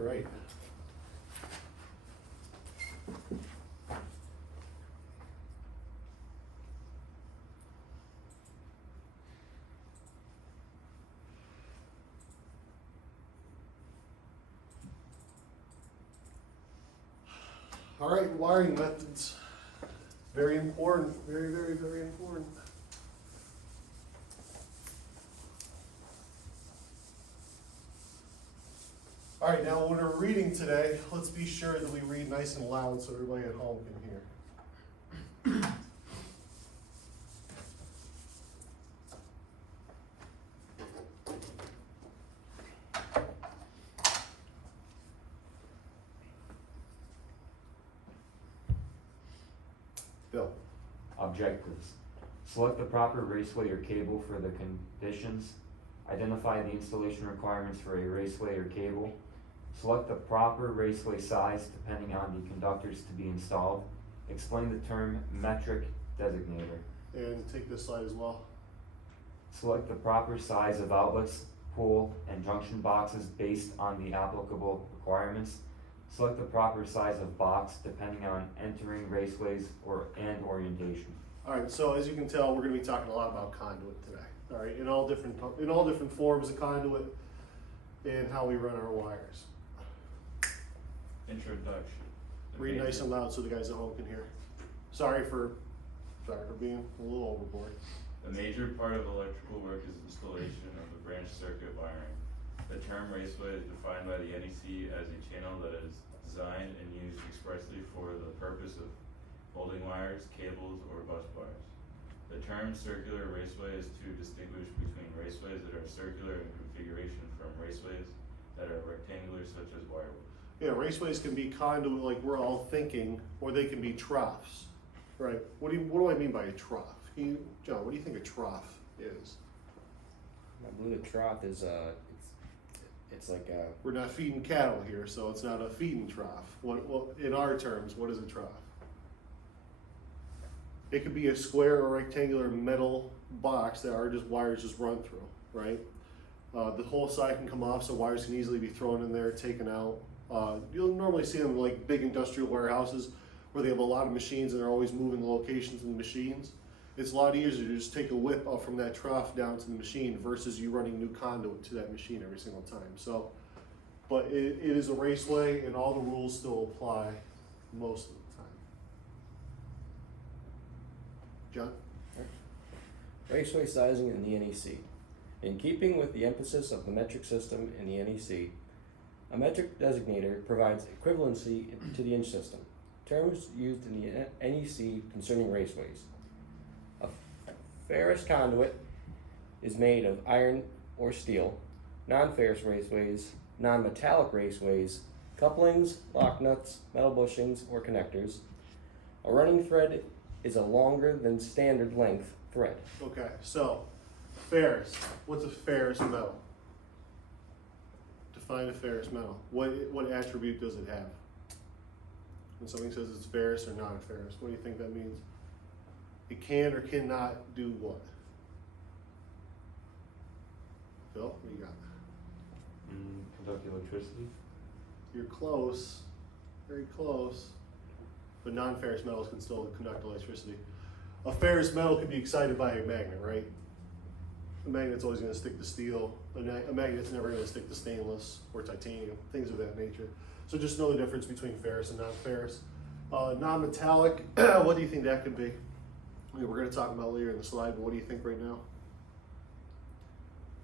right. All right, wiring methods. Very important, very, very, very important. All right, now when we're reading today, let's be sure that we read nice and loud so everybody at home can hear. Bill. Objectives. Select the proper raceway or cable for the conditions. Identify the installation requirements for a raceway or cable. Select the proper raceway size depending on the conductors to be installed. Explain the term metric designator. And take this slide as well. Select the proper size of outlets, pull, and junction boxes based on the applicable requirements. Select the proper size of box depending on entering raceways and orientation. All right, so as you can tell, we're going to be talking a lot about conduit today. All right, in all different forms of conduit and how we run our wires. Introduction. Read nice and loud so the guys at home can hear. Sorry for being a little overboard. A major part of electrical work is installation of the branch circuit wiring. The term raceway is defined by the NEC as a channel that is designed and used expressly for the purpose of holding wires, cables, or bus bars. The term circular raceway is to distinguish between raceways that are circular in configuration from raceways that are rectangular, such as wireway. Yeah, raceways can be conduit like we're all thinking, or they can be troughs, right? What do I mean by a trough? John, what do you think a trough is? I believe a trough is it's like a. We're not feeding cattle here, so it's not a feeding trough. What in our terms, what is a trough? It could be a square or rectangular metal box that are just wires just run through, right? The whole side can come off, so wires can easily be thrown in there, taken out. You'll normally see them in like big industrial warehouses where they have a lot of machines and they're always moving the locations in the machines. It's a lot easier to just take a whip up from that trough down to the machine versus you running new conduit to that machine every single time. So, but it is a raceway and all the rules still apply most of the time. John? Raceway sizing in the NEC. In keeping with the emphasis of the metric system in the NEC, a metric designator provides equivalency to the inch system. Terms used in the NEC concerning raceways. A ferrous conduit is made of iron or steel. Non-ferrous raceways, non-metallic raceways, couplings, lock nuts, metal bushings, or connectors. A running thread is a longer than standard length thread. Okay, so ferrous. What's a ferrous metal? Define a ferrous metal. What attribute does it have? When something says it's ferrous or non-ferrous, what do you think that means? It can or cannot do what? Phil, what do you got? Conduct electricity. You're close, very close, but non-ferrous metals can still conduct electricity. A ferrous metal can be excited by a magnet, right? A magnet's always going to stick to steel. A magnet's never going to stick to stainless or titanium, things of that nature. So just know the difference between ferrous and non-ferrous. Non-metallic, what do you think that could be? I mean, we're going to talk about later in the slide, but what do you think right now?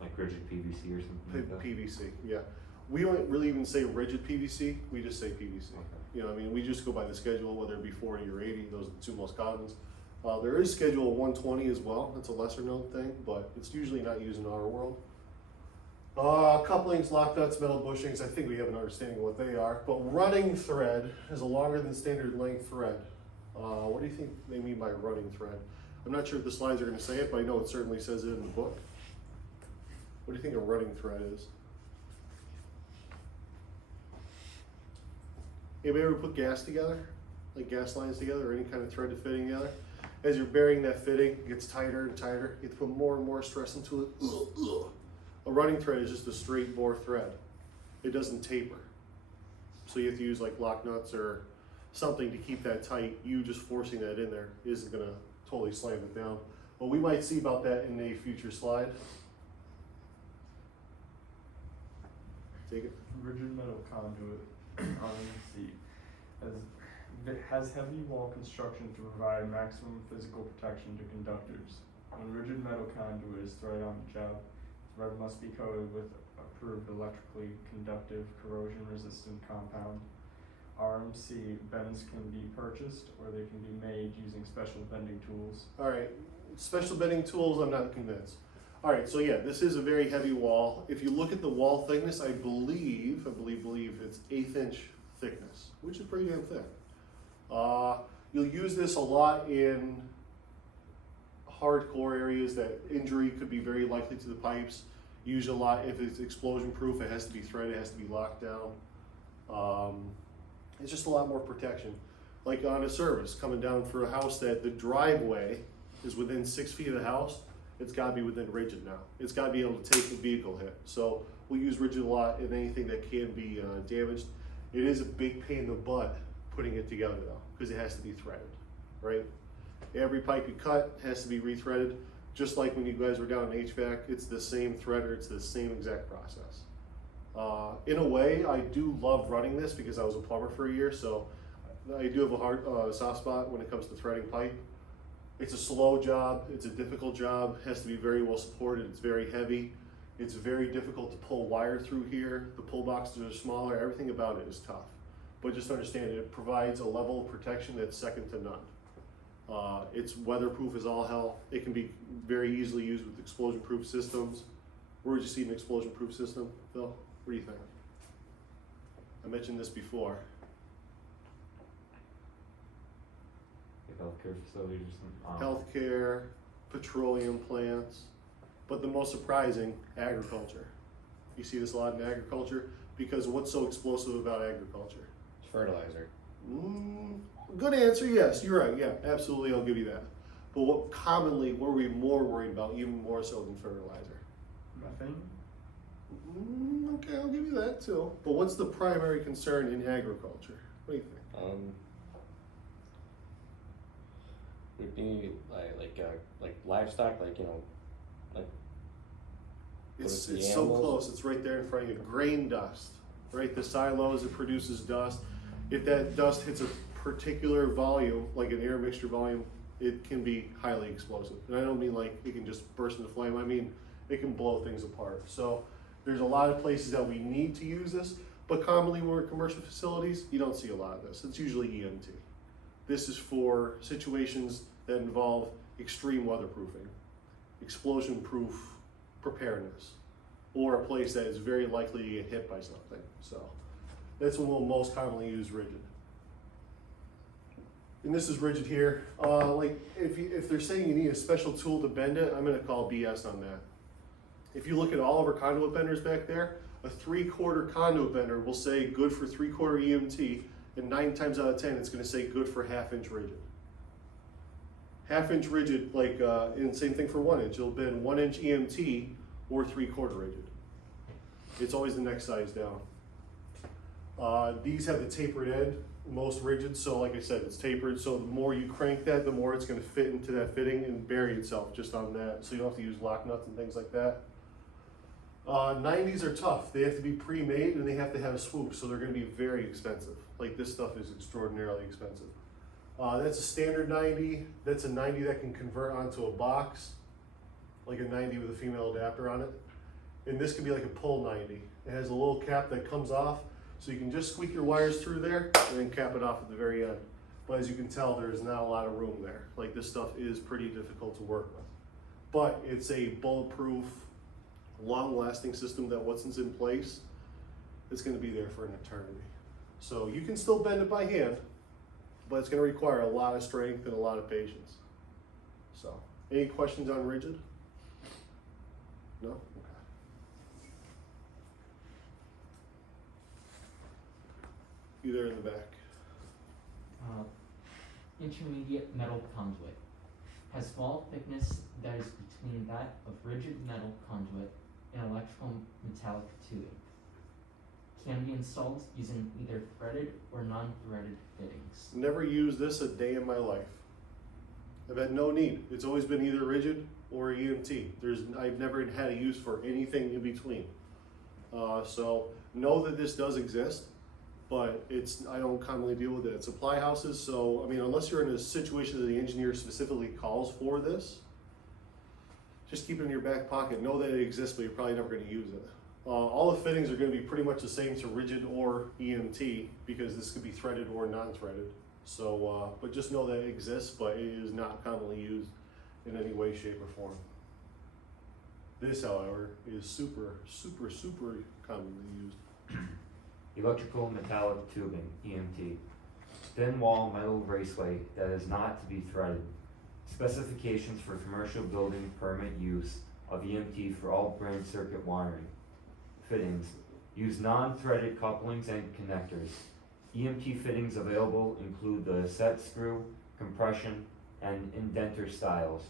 Like rigid PVC or something like that? PVC, yeah. We don't really even say rigid PVC, we just say PVC. Okay. You know, I mean, we just go by the schedule, whether it be 40 or 80, those are the two most commons. There is schedule 120 as well, that's a lesser known thing, but it's usually not used in our world. Couplings, lock nuts, metal bushings, I think we have an understanding of what they are, but running thread is a longer than standard length thread. What do you think they mean by running thread? I'm not sure if the slides are going to say it, but I know it certainly says it in the book. What do you think a running thread is? Anybody ever put gas together? Like gas lines together or any kind of thread to fitting together? As you're burying that fitting, it gets tighter and tighter. You have to put more and more stress into it. A running thread is just a straight bore thread. It doesn't taper. So you have to use like lock nuts or something to keep that tight. You just forcing that in there isn't gonna totally slam it down. But we might see about that in a future slide. Take it. Rigid metal conduit RMC has heavy wall construction to provide maximum physical protection to conductors. When rigid metal conduit is threaded on the job, thread must be coated with approved electrically conductive corrosion resistant compound. RMC bends can be purchased or they can be made using special bending tools. All right, special bending tools, I'm not convinced. All right, so yeah, this is a very heavy wall. If you look at the wall thickness, I believe it's 1/8 inch thickness, which is pretty damn thick. You'll use this a lot in hardcore areas that injury could be very likely to the pipes. Use a lot if it's explosion proof, it has to be threaded, it has to be locked down. It's just a lot more protection. Like on a service, coming down for a house that the driveway is within 6 feet of the house, it's gotta be within rigid now. It's gotta be able to take the vehicle hit. So we use rigid a lot in anything that can be damaged. It is a big pain in the butt putting it together though, because it has to be threaded, right? Every pipe you cut has to be rethreaded. Just like when you guys were down in HVAC, it's the same threader, it's the same exact process. In a way, I do love running this because I was a plumber for a year, so I do have a soft spot when it comes to threading pipe. It's a slow job, it's a difficult job, has to be very well supported, it's very heavy. It's very difficult to pull wire through here. The pull boxes are smaller, everything about it is tough. But just understand it provides a level of protection that's second to none. It's weatherproof as all hell. It can be very easily used with explosion-proof systems. Where did you see an explosion-proof system, Phil? What do you think? I mentioned this before. Healthcare facilities or something. Healthcare, petroleum plants, but the most surprising, agriculture. You see this a lot in agriculture because what's so explosive about agriculture? It's fertilizer. Good answer, yes, you're right, yeah, absolutely, I'll give you that. But what commonly were we more worried about, even more so than fertilizer? Methane? Okay, I'll give you that too. But what's the primary concern in agriculture? What do you think? Would be like livestock, like It's the so animals? close, it's right there in front of you. Grain dust, right? The silos, it produces dust. If that dust hits a particular volume, like an air mixture volume, it can be highly explosive. And I don't mean like it can just burst into flame, I mean it can blow things apart. So there's a lot of places that we need to use this, but commonly when we're in commercial facilities, you don't see a lot of this. It's usually EMT. This is for situations that involve extreme weatherproofing, explosion-proof preparedness, or a place that is very likely to get hit by something. So that's when we'll most commonly use rigid. And this is rigid here. Like if they're saying you need a special tool to bend it, I'm gonna call BS on that. If you look at all of our conduit benders back there, a 3/4 conduit bender will say good for 3/4 EMT, and 9 times out of 10, it's gonna say good for 1/2 inch rigid. 1/2 inch rigid, like, and same thing for 1 inch, it'll bend 1 inch EMT or 3/4 rigid. It's always the next size down. These have the tapered end, most rigid, so like I said, it's tapered, so the more you crank that, the more it's gonna fit into that fitting and bury itself just on that, so you don't have to use lock nuts and things like that. 90s are tough. They have to be pre-made and they have to have a swoop, so they're gonna be very expensive. Like this stuff is extraordinarily expensive. That's a standard 90. That's a 90 that can convert onto a box, like a 90 with a female adapter on it. And this can be like a pull 90. It has a little cap that comes off, so you can just squeak your wires through there and then cap it off at the very end. But as you can tell, there's not a lot of room there. Like this stuff is pretty difficult to work with. But it's a bulletproof, long-lasting system that once it's in place, it's gonna be there for an eternity. So you can still bend it by hand, but it's gonna require a lot of strength and a lot of patience. So, any questions on rigid? No? Okay. You there in the back. Intermediate metal conduit has small thickness that is between that of rigid metal conduit and electrical metallic tubing. can be installed using either threaded or non-threaded fittings. Never used this a day in my life. I've had no need. It's always been either rigid or EMT. I've never had a use for anything in between. So know that this does exist, but I don't commonly deal with it at supply houses. So, I mean, unless you're in a situation that the engineer specifically calls for this, just keep it in your back pocket. Know that it exists, but you're probably never going to use it. All the fittings are going to be pretty much the same to rigid or EMT, because this could be threaded or non-threaded. So, but just know that it exists, but it is not commonly used in any way, shape, or form. This, however, is super, super, super commonly used. Electrical metallic tubing, EMT. Thin wall metal raceway that is not to be threaded. Specifications for commercial building permit use of EMT for all branch circuit wiring. Fittings. Use non-threaded couplings and connectors. EMT fittings available include the set screw, compression, and indenter styles.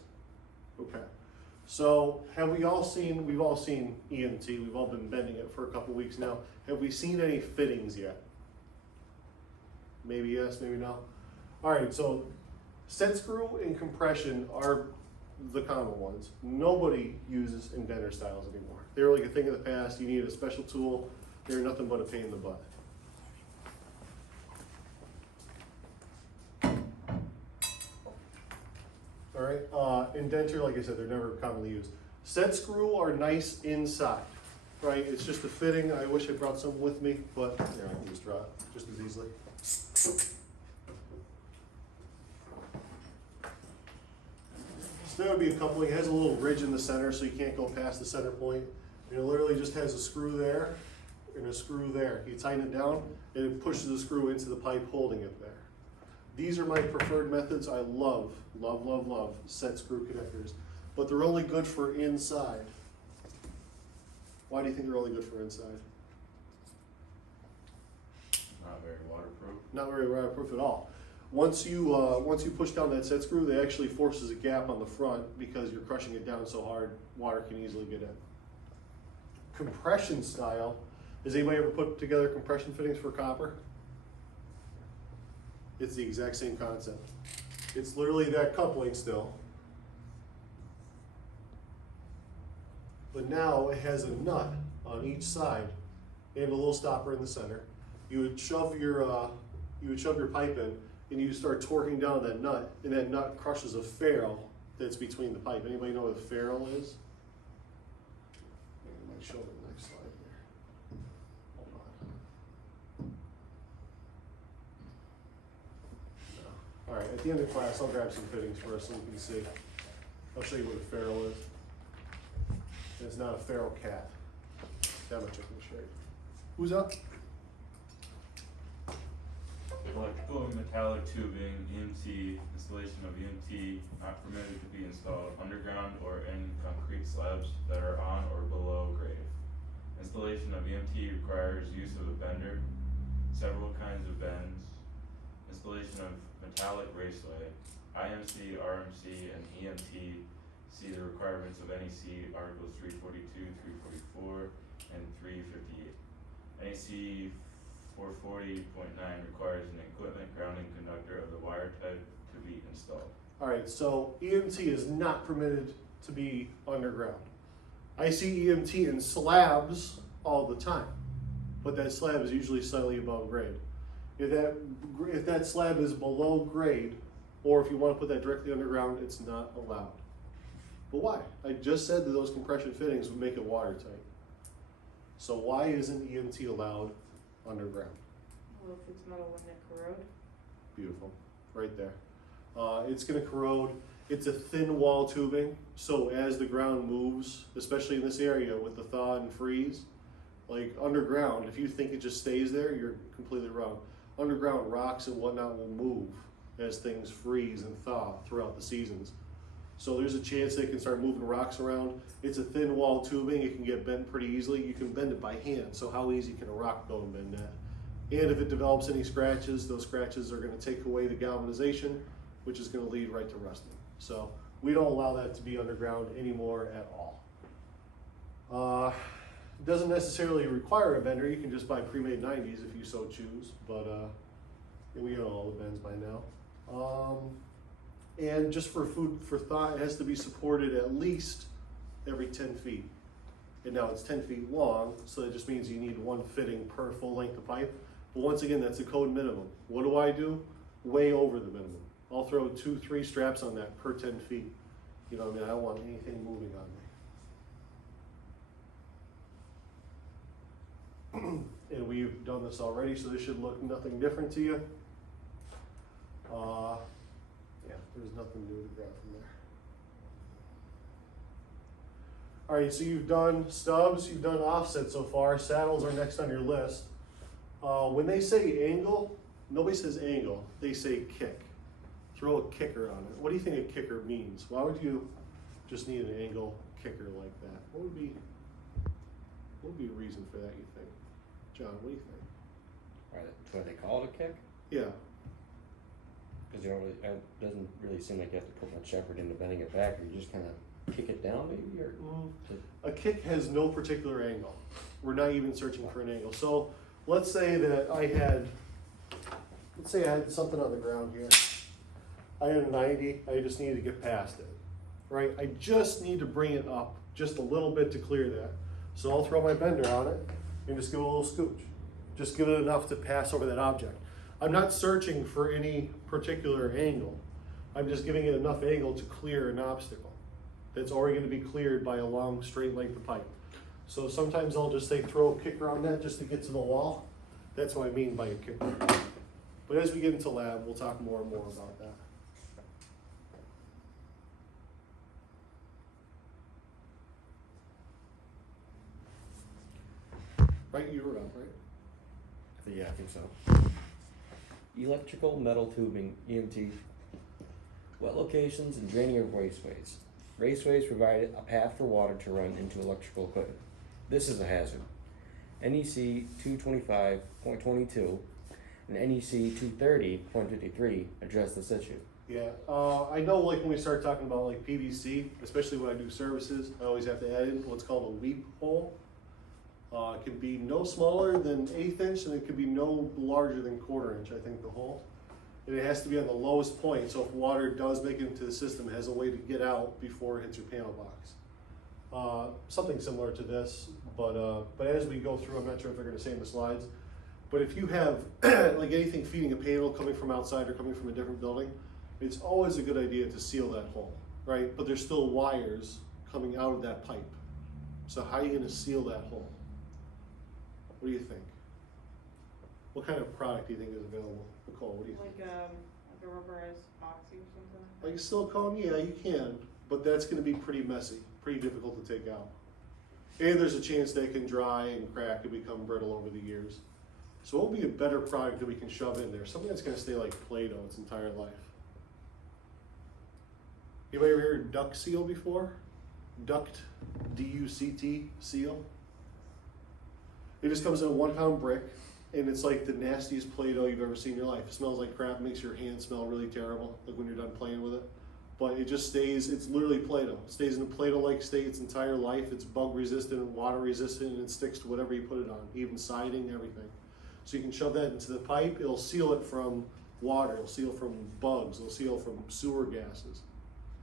Okay. So we've all seen EMT, we've all been bending it for a couple weeks now. Have we seen any fittings yet? Maybe yes, maybe no. All right, so set screw and compression are the common ones. Nobody uses indenter styles anymore. They were like a thing of the past. You needed a special tool. They're nothing but a pain in the butt. All right, indenter, like I said, they're never commonly used. Set screw are nice inside, right? It's just a fitting. I wish I brought some with me, but yeah, I can just draw it just as easily. So there would be a coupling. It has a little ridge in the center, so you can't go past the center point. And it literally just has a screw there and a screw there. You tighten it down, and it pushes the screw into the pipe holding it there. These are my preferred methods. I love, love, love, love set screw connectors, but they're only good for inside. Why do you think they're only good for inside? Not very waterproof. Not very waterproof at all. Once you push down that set screw, they actually forces a gap on the front because you're crushing it down so hard, water can easily get in. Compression style, has anybody ever put together compression fittings for copper? It's the exact same concept. It's literally that coupling still. But now it has a nut on each side and a little stopper in the center. You would shove your pipe in, and you start torquing down that nut, and that nut crushes a ferrule that's between the pipe. Anybody know what a ferrule is? I might show the next slide here. Hold on. No. All right, at the end of class, I'll grab some fittings for us so we can see. I'll show you what a ferrule is. It's not a feral cat. That much I can show you. Who's up? Electrical and metallic tubing, EMT, installation of EMT not permitted to be installed underground or in concrete slabs that are on or below grade. Installation of EMT requires use of a bender, several kinds of bends, installation of metallic raceway, IMC, RMC, and EMT. See the requirements of NEC Articles 342, 344, and 358. NEC 440.9 requires an equipment grounding conductor of the wire type to be installed. All right, so EMT is not permitted to be underground. I see EMT in slabs all the time, but that slab is usually slightly above grade. If that slab is below grade, or if you want to put that directly underground, it's not allowed. But why? I just said that those compression fittings would make it watertight. So why isn't EMT allowed underground? Well, if it's metal, wouldn't it corrode? Beautiful, right there. It's gonna corrode. It's a thin wall tubing, so as the ground moves, especially in this area with the thaw and freeze, like underground, if you think it just stays there, you're completely wrong. Underground rocks and whatnot will move as things freeze and thaw throughout the seasons. So there's a chance they can start moving rocks around. It's a thin wall tubing, it can get bent pretty easily. You can bend it by hand, so how easy can a rock go and bend that? And if it develops any scratches, those scratches are gonna take away the galvanization, which is gonna lead right to rusting. So we don't allow that to be underground anymore at all. doesn't necessarily require a bender, you can just buy pre-made 90s if you so choose, but yeah, we got all the bends by now. And just for food for thought, it has to be supported at least every 10 feet. And now it's 10 feet long, so that just means you need one fitting per full length of pipe. But once again, that's a code minimum. What do? Way over the minimum. I'll throw 2-3 straps on that per 10 feet. You know what I mean? I don't want anything moving on me. And we've done this already, so this should look nothing different to you. Yeah, there's nothing new to grab from there. All right, so you've done stubs, you've done offset so far. Saddles are next on your list. When they say angle, nobody says angle, they say kick. Throw a kicker on it. What do you think a kicker means? Why would you just need an angle kicker like that? What would be a reason for that, you think? John, what do you think? Why they call it a kick? Yeah, Because you don't really, it doesn't really seem like you have to put much effort into bending it back, or you just kind of kick it down maybe, or? a kick has no particular angle. We're not even searching for an angle. So let's say that I had something on the ground here. I had a 90, I just needed to get past it, right? I just need to bring it up just a little bit to clear that. So I'll throw my bender on it and just give it a little scooch. Just give it enough to pass over that object. I'm not searching for any particular angle. I'm just giving it enough angle to clear an obstacle that's already going to be cleared by a long straight length of pipe. So sometimes I'll just say throw a kicker on that just to get to the wall. That's what I mean by a kicker. But as we get into lab, we'll talk more and more about that. Right, you were up, right? Yeah, I think so. Electrical metal tubing, EMT. Wet locations and draining of raceways. Raceways provide a path for water to run into electrical equipment. This is a hazard. NEC 225.22 and NEC 230.53 address this issue. Yeah, I know like when we start talking about like PVC, especially when I do services, I always have to add in what's called a weep hole. It can be no smaller than 1/8 inch and it can be no larger than 1/4 inch, I think, the hole. And it has to be on the lowest point, so if water does make it into the system, it has a way to get out before it hits your panel box. Something similar to this, but as we go through, I'm not sure if they're gonna say in the slides, but if you have like anything feeding a panel coming from outside or coming from a different building, it's always a good idea to seal that hole, right? But there's still wires coming out of that pipe. So how are you gonna seal that hole? What do you think? What kind of product do you think is available? Nicole, what do you think? Like a rubberized oxy or something? Like silicone, yeah, you can, but that's gonna be pretty messy, pretty difficult to take out. And there's a chance they can dry and crack and become brittle over the years. So what would be a better product that we can shove in there? Something that's gonna stay like Play-Doh its entire life. Anybody ever heard duct seal before? Duct, D-U-C-T, seal? It just comes in a 1 pound brick, and it's like the nastiest Play-Doh you've ever seen in your life. It smells like crap, makes your hands smell really terrible, like when you're done playing with it. But it just stays, it's literally Play-Doh. It stays in a Play-Doh-like state its entire life. It's bug resistant, water resistant, and it sticks to whatever you put it on, even siding, everything. So you can shove that into the pipe, it'll seal it from water, it'll seal from bugs, it'll seal from sewer gases.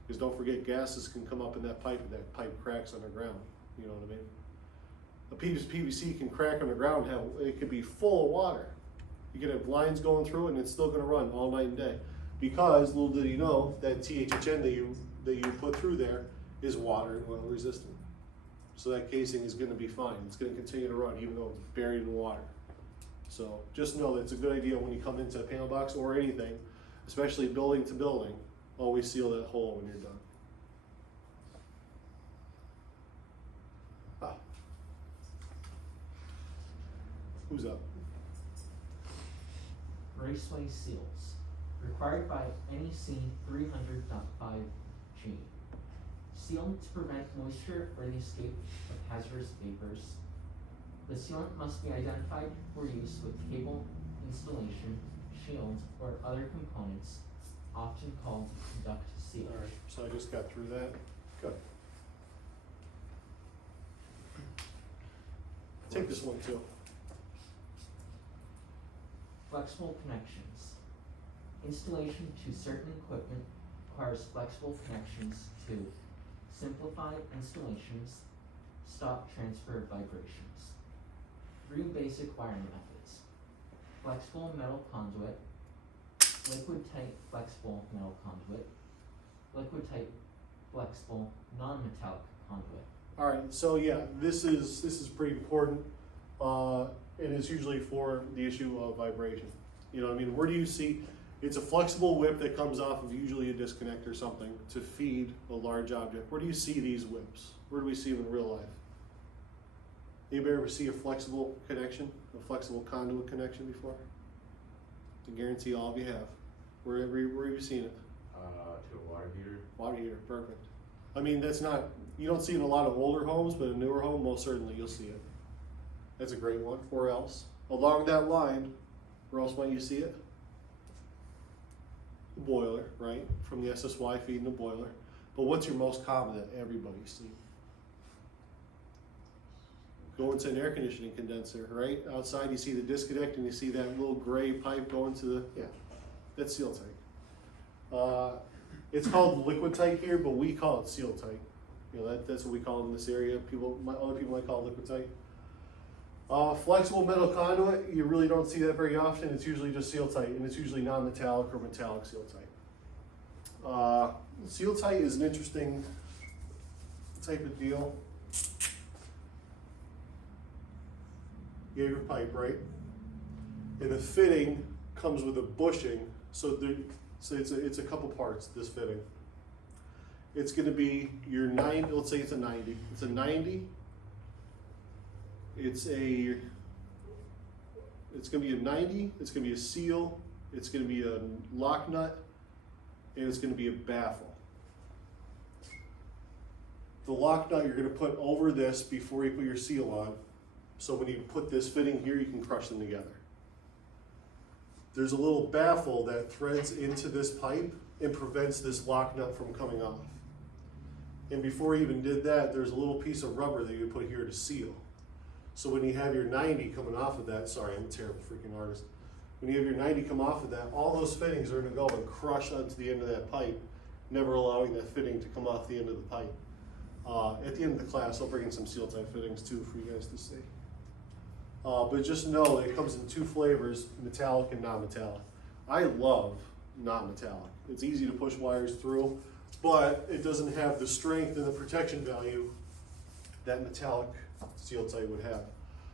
Because don't forget, gases can come up in that pipe, and that pipe cracks underground, you know what I mean? A PVC can crack underground, it could be full of water. You could have lines going through it and it's still gonna run all night and day. Because, little did you know, that THHN that you put through there is water and oil resistant. So that casing is gonna be fine. It's gonna continue to run even though it's buried in water. So just know that it's a good idea when you come into a panel box or anything, especially building to building, always seal that hole when you're done. Who's up? Raceway seals, required by NEC 300.5G. Sealant to prevent moisture or the escape of hazardous vapors. The sealant must be identified for use with cable installation, shield, or other components, often called duct seal. All right, so I just got through that. Good. Take this one too. Flexible connections. Installation to certain equipment requires flexible connections to simplify installations, stop transfer vibrations. 3 basic wiring methods. Flexible metal conduit, liquid tight flexible metal conduit, liquid tight flexible non-metallic conduit. Alright, so yeah, this is pretty important. And it's usually for the issue of vibration. You know what I mean? Where do you see, it's a flexible whip that comes off of usually a disconnect or something to feed a large object. Where do you see these whips? Where do we see them in real life? Anybody ever see a flexible connection, a flexible conduit connection before? I guarantee all of you have. Where have you seen it? To a water heater. Water heater, perfect. I mean, that's not, you don't see it in a lot of older homes, but in a newer home, most certainly you'll see it. That's a great one. Where else? Along that line, where else might you see it? The boiler, right? From the SSY feeding the boiler. But what's your most common that everybody's seen? Go into an air conditioning condenser, right? Outside you see the disconnect and you see that little gray pipe going to the, yeah, that's seal tight. It's called liquid tight here, but we call it seal tight. You know, that's what we call it in this area. Other people might call it liquid tight. Flexible metal conduit, you really don't see that very often. It's usually just seal tight, and it's usually non-metallic or metallic seal tight. Seal tight is an interesting type of deal. You have your pipe, right? And the fitting comes with a bushing, so it's a couple parts, this fitting. It's gonna be your 90, let's say it's a 90. It's a 90. It's gonna be a 90, it's gonna be a seal, it's gonna be a lock nut, and it's gonna be a baffle. The lock nut you're gonna put over this before you put your seal on, so when you put this fitting here, you can crush them together. There's a little baffle that threads into this pipe and prevents this lock nut from coming off. And before you even did that, there's a little piece of rubber that you put here to seal. So when you have your 90 coming off of that, sorry, I'm a terrible freaking artist. When you have your 90 come off of that, all those fittings are gonna go and crush onto the end of that pipe, never allowing that fitting to come off the end of the pipe. At the end of the class, I'll bring in some seal type fittings too for you guys to see. But just know that it comes in 2 flavors, metallic and non-metallic. I love non-metallic. It's easy to push wires through, but it doesn't have the strength and the protection value that metallic seal tight would have.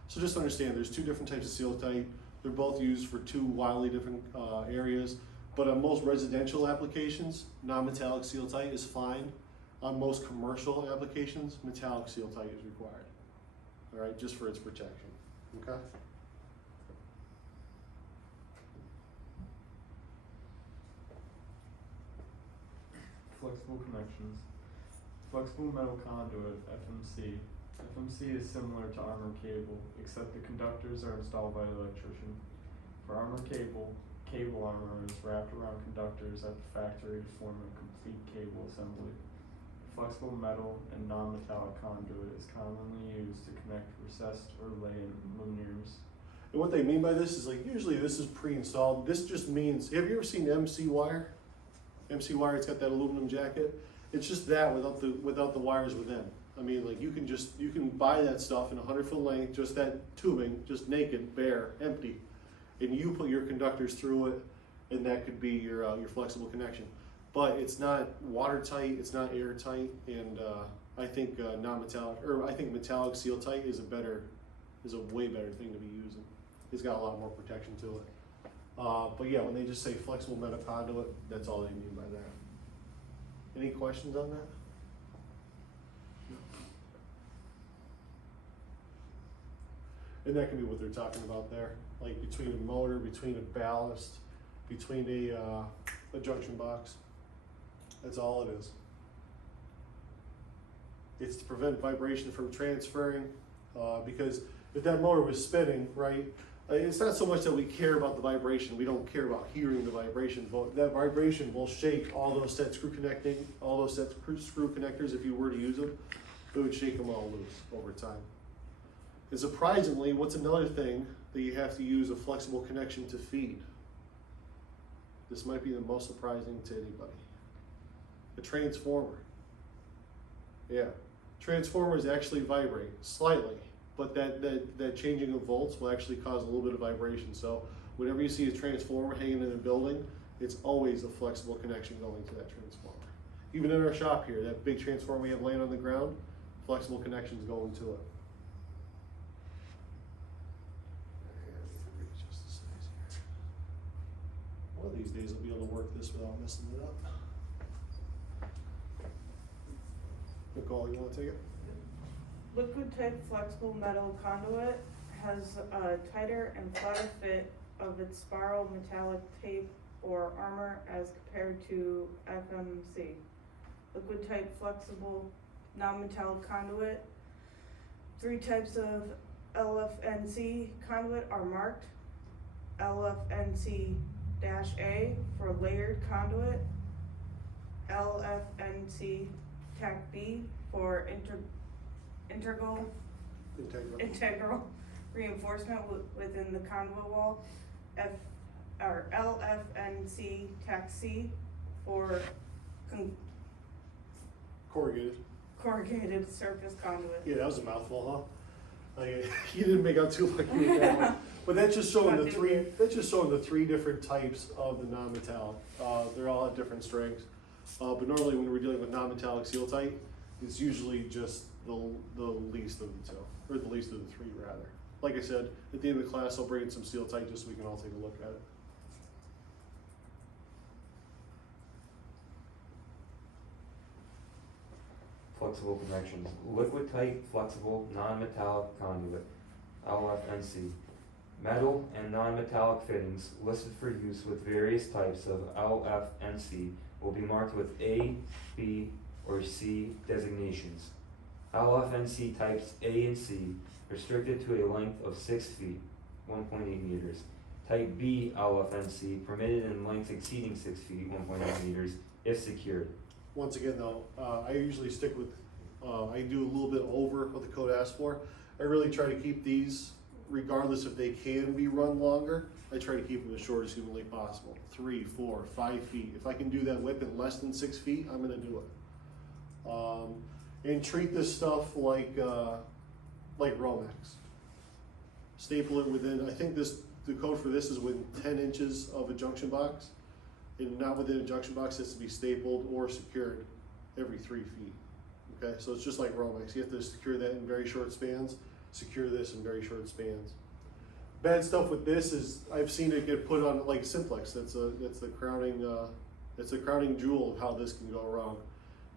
So just understand there's 2 different types of seal tight. They're both used for 2 wildly different areas, but on most residential applications, non-metallic seal tight is fine. On most commercial applications, metallic seal tight is required. All right, just for its protection. Okay. Flexible connections. Flexible metal conduit, FMC. FMC is similar to armor cable, except the conductors are installed by the electrician. For armor cable, cable armor is wrapped around conductors at the factory to form a complete cable assembly. Flexible metal and non-metallic conduit is commonly used to connect recessed or lay luminaires. And what they mean by this is like, usually this is pre-installed. This just means, have you ever seen MC wire? MC wire, it's got that aluminum jacket. It's just that without the wires within. I mean, like you can buy that stuff in 100-foot length, just that tubing, just naked, bare, empty. And you put your conductors through it, and that could be your flexible connection. But it's not watertight, it's not airtight, and I think non-metallic, or I think metallic seal tight is a way better thing to be using. It's got a lot more protection to it. But yeah, when they just say flexible metal conduit, that's all they mean by that. Any questions on that? No. And that can be what they're talking about there, like between a motor, between a ballast, between a junction box. That's all it is. It's to prevent vibration from transferring, because if that motor was spinning, right, it's not so much that we care about the vibration, we don't care about hearing the vibration, but that vibration will shake all those set screw connectors if you were to use them. It would shake them all loose over time. And surprisingly, what's another thing that you have to use a flexible connection to feed? This might be the most surprising to anybody. A transformer. Yeah, transformers actually vibrate slightly, but that changing of volts will actually cause a little bit of vibration. So whenever you see a transformer hanging in a building, it's always a flexible connection going to that transformer. Even in our shop here, that big transformer we have laying on the ground, flexible connections going to it. One of these days I'll be able to work this without messing it up. Nicole, you want to take it? Liquid type flexible metal conduit has a tighter and flatter fit of its spiral metallic tape or armor as compared to FMC. Liquid type flexible non-metallic conduit. 3 types of LFNC conduit are marked. LFNC-A for layered conduit. LFNC Tac B for integral reinforcement within the conduit wall. LFNC Tac C for corrugated surface conduit. Yeah, that was a mouthful, huh? You didn't make out too lucky with that one. But that's just showing the three. That's just showing the 3 different types of the non-metallic. They're all at different strengths. But normally, when we're dealing with non-metallic seal tight, it's usually just the least of the 2, or the least of the 3, rather. Like I said, at the end of the class, I'll bring in some seal tight just so we can all take a look at it. Flexible connections. Liquid tight, flexible, non-metallic conduit, LFNC. Metal and non-metallic fittings listed for use with various types of LFNC will be marked with A, B, or C designations. LFNC types A and C restricted to a length of 6 feet, 1.8 meters. Type B LFNC permitted in lengths exceeding 6 feet, 1.8 meters, if secured. Once again, though, I usually stick with, I do a little bit over what the code asks for. I really try to keep these, regardless if they can be run longer, I try to keep them as short as humanly possible. 3, 4, 5 feet. If I can do that whip at less than 6 feet, I'm gonna do it. And treat this stuff like Romex. Staple it within, I think the code for this is within 10 inches of a junction box. And not within a junction box, it has to be stapled or secured every 3 feet. Okay, so it's just like Romex. You have to secure that in very short spans, secure this in very short spans. Bad stuff with this is I've seen it get put on like Simplex. That's the crowning jewel of how this can go wrong.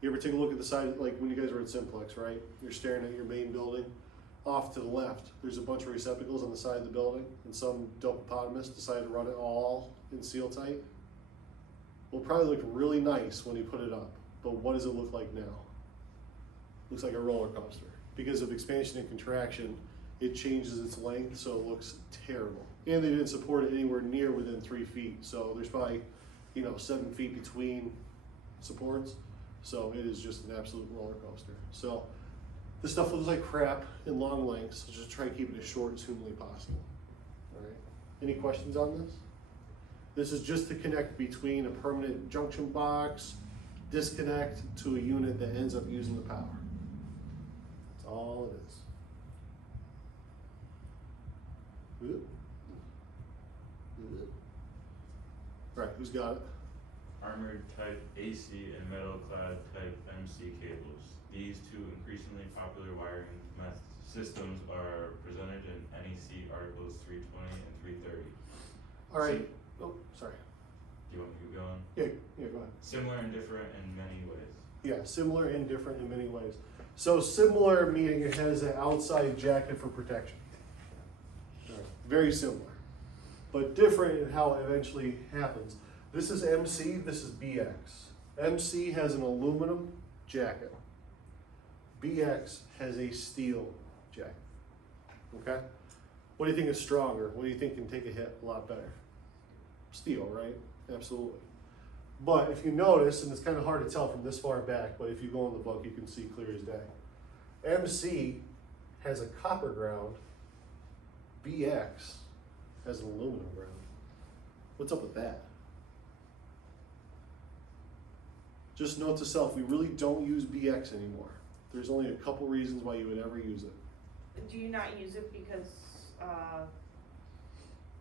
You ever take a look at the side, like when you guys were at Simplex, right? You're staring at your main building. Off to the left, there's a bunch of receptacles on the side of the building, and some dopopotamus decided to run it all in seal tight. Will probably look really nice when you put it up, but what does it look like now? Looks like a roller coaster. Because of expansion and contraction, it changes its length, so it looks terrible. And they didn't support it anywhere near within 3 feet, so there's probably, 7 feet between supports. So it is just an absolute roller coaster. So this stuff looks like crap in long lengths, so just try to keep it as short as humanly possible. All right. Any questions on this? This is just to connect between a permanent junction box, disconnect to a unit that ends up using the power. That's all it is. Good. Good. All right, who's got it? Armored type AC and metal clad type MC cables. These 2 increasingly popular wiring systems are presented in NEC Articles 320 and 330. All right. Oh, sorry. Do you want me to keep going? Yeah, go ahead. Similar and different in many ways. Yeah, similar and different in many ways. So similar meaning it has an outside jacket for protection. Very similar, but different in how it eventually happens. This is MC, this is BX. MC has an aluminum jacket. BX has a steel jacket, okay? What do you think is stronger? What do you think can take a hit a lot better? Steel, right? Absolutely. But if you notice, and it's kind of hard to tell from this far back, but if you go in the book, you can see clear as day. MC has a copper ground, BX has an aluminum ground. What's up with that? Just note to self, we really don't use BX anymore. There's only a couple reasons why you would ever use it. Do you not use it because,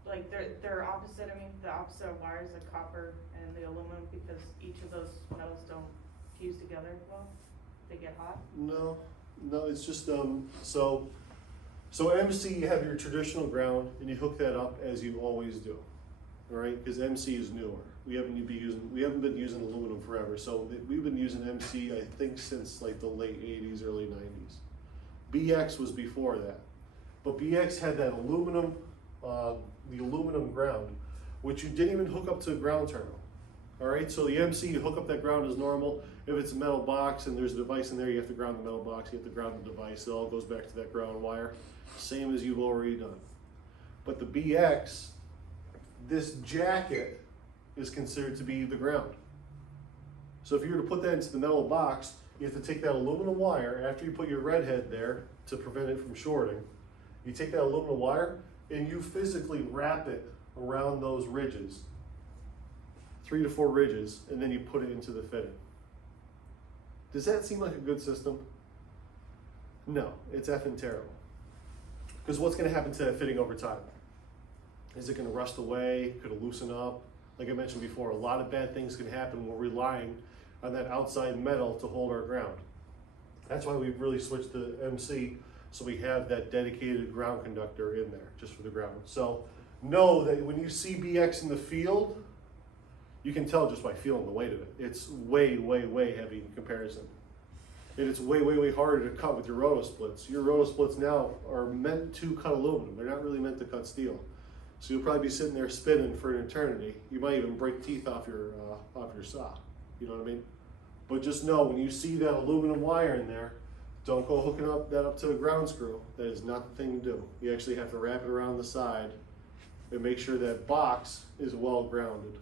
like they're opposite? I mean, the opposite of wires, the copper and the aluminum, because each of those metals don't fuse together well. They get hot. No, it's just so MC, you have your traditional ground and you hook that up as you always do, all right? Because MC is newer. We haven't been using aluminum forever, so we've been using MC I think since like the late 80s, early 90s. BX was before that, but BX had that aluminum, the aluminum ground, which you didn't even hook up to a ground terminal. All right, so the MC, you hook up that ground as normal. If it's a metal box and there's a device in there, you have to ground the metal box, you have to ground the device. It all goes back to that ground wire, same as you've already done. But the BX, this jacket is considered to be the ground. So if you were to put that into the metal box, you have to take that aluminum wire, after you put your red head there to prevent it from shorting, you take that aluminum wire and you physically wrap it around those ridges, 3 to 4 ridges, and then you put it into the fitting. Does that seem like a good system? No, it's effing terrible. Because what's going to happen to that fitting over time? Is it going to rust away? Could it loosen up? Like I mentioned before, a lot of bad things can happen when we're relying on that outside metal to hold our ground. That's why we've really switched to MC, so we have that dedicated ground conductor in there, just for the ground. So know that when you see BX in the field, you can tell just by feeling the weight of it. It's way, way, way heavy in comparison. And it's way, way, way harder to cut with your roto splits. Your roto splits now are meant to cut aluminum. They're not really meant to cut steel. So you'll probably be sitting there spinning for an eternity. You might even break teeth off your saw. You know what I mean? But just know, when you see that aluminum wire in there, don't go hooking that up to a ground screw. That is not the thing to do. You actually have to wrap it around the side and make sure that box is well grounded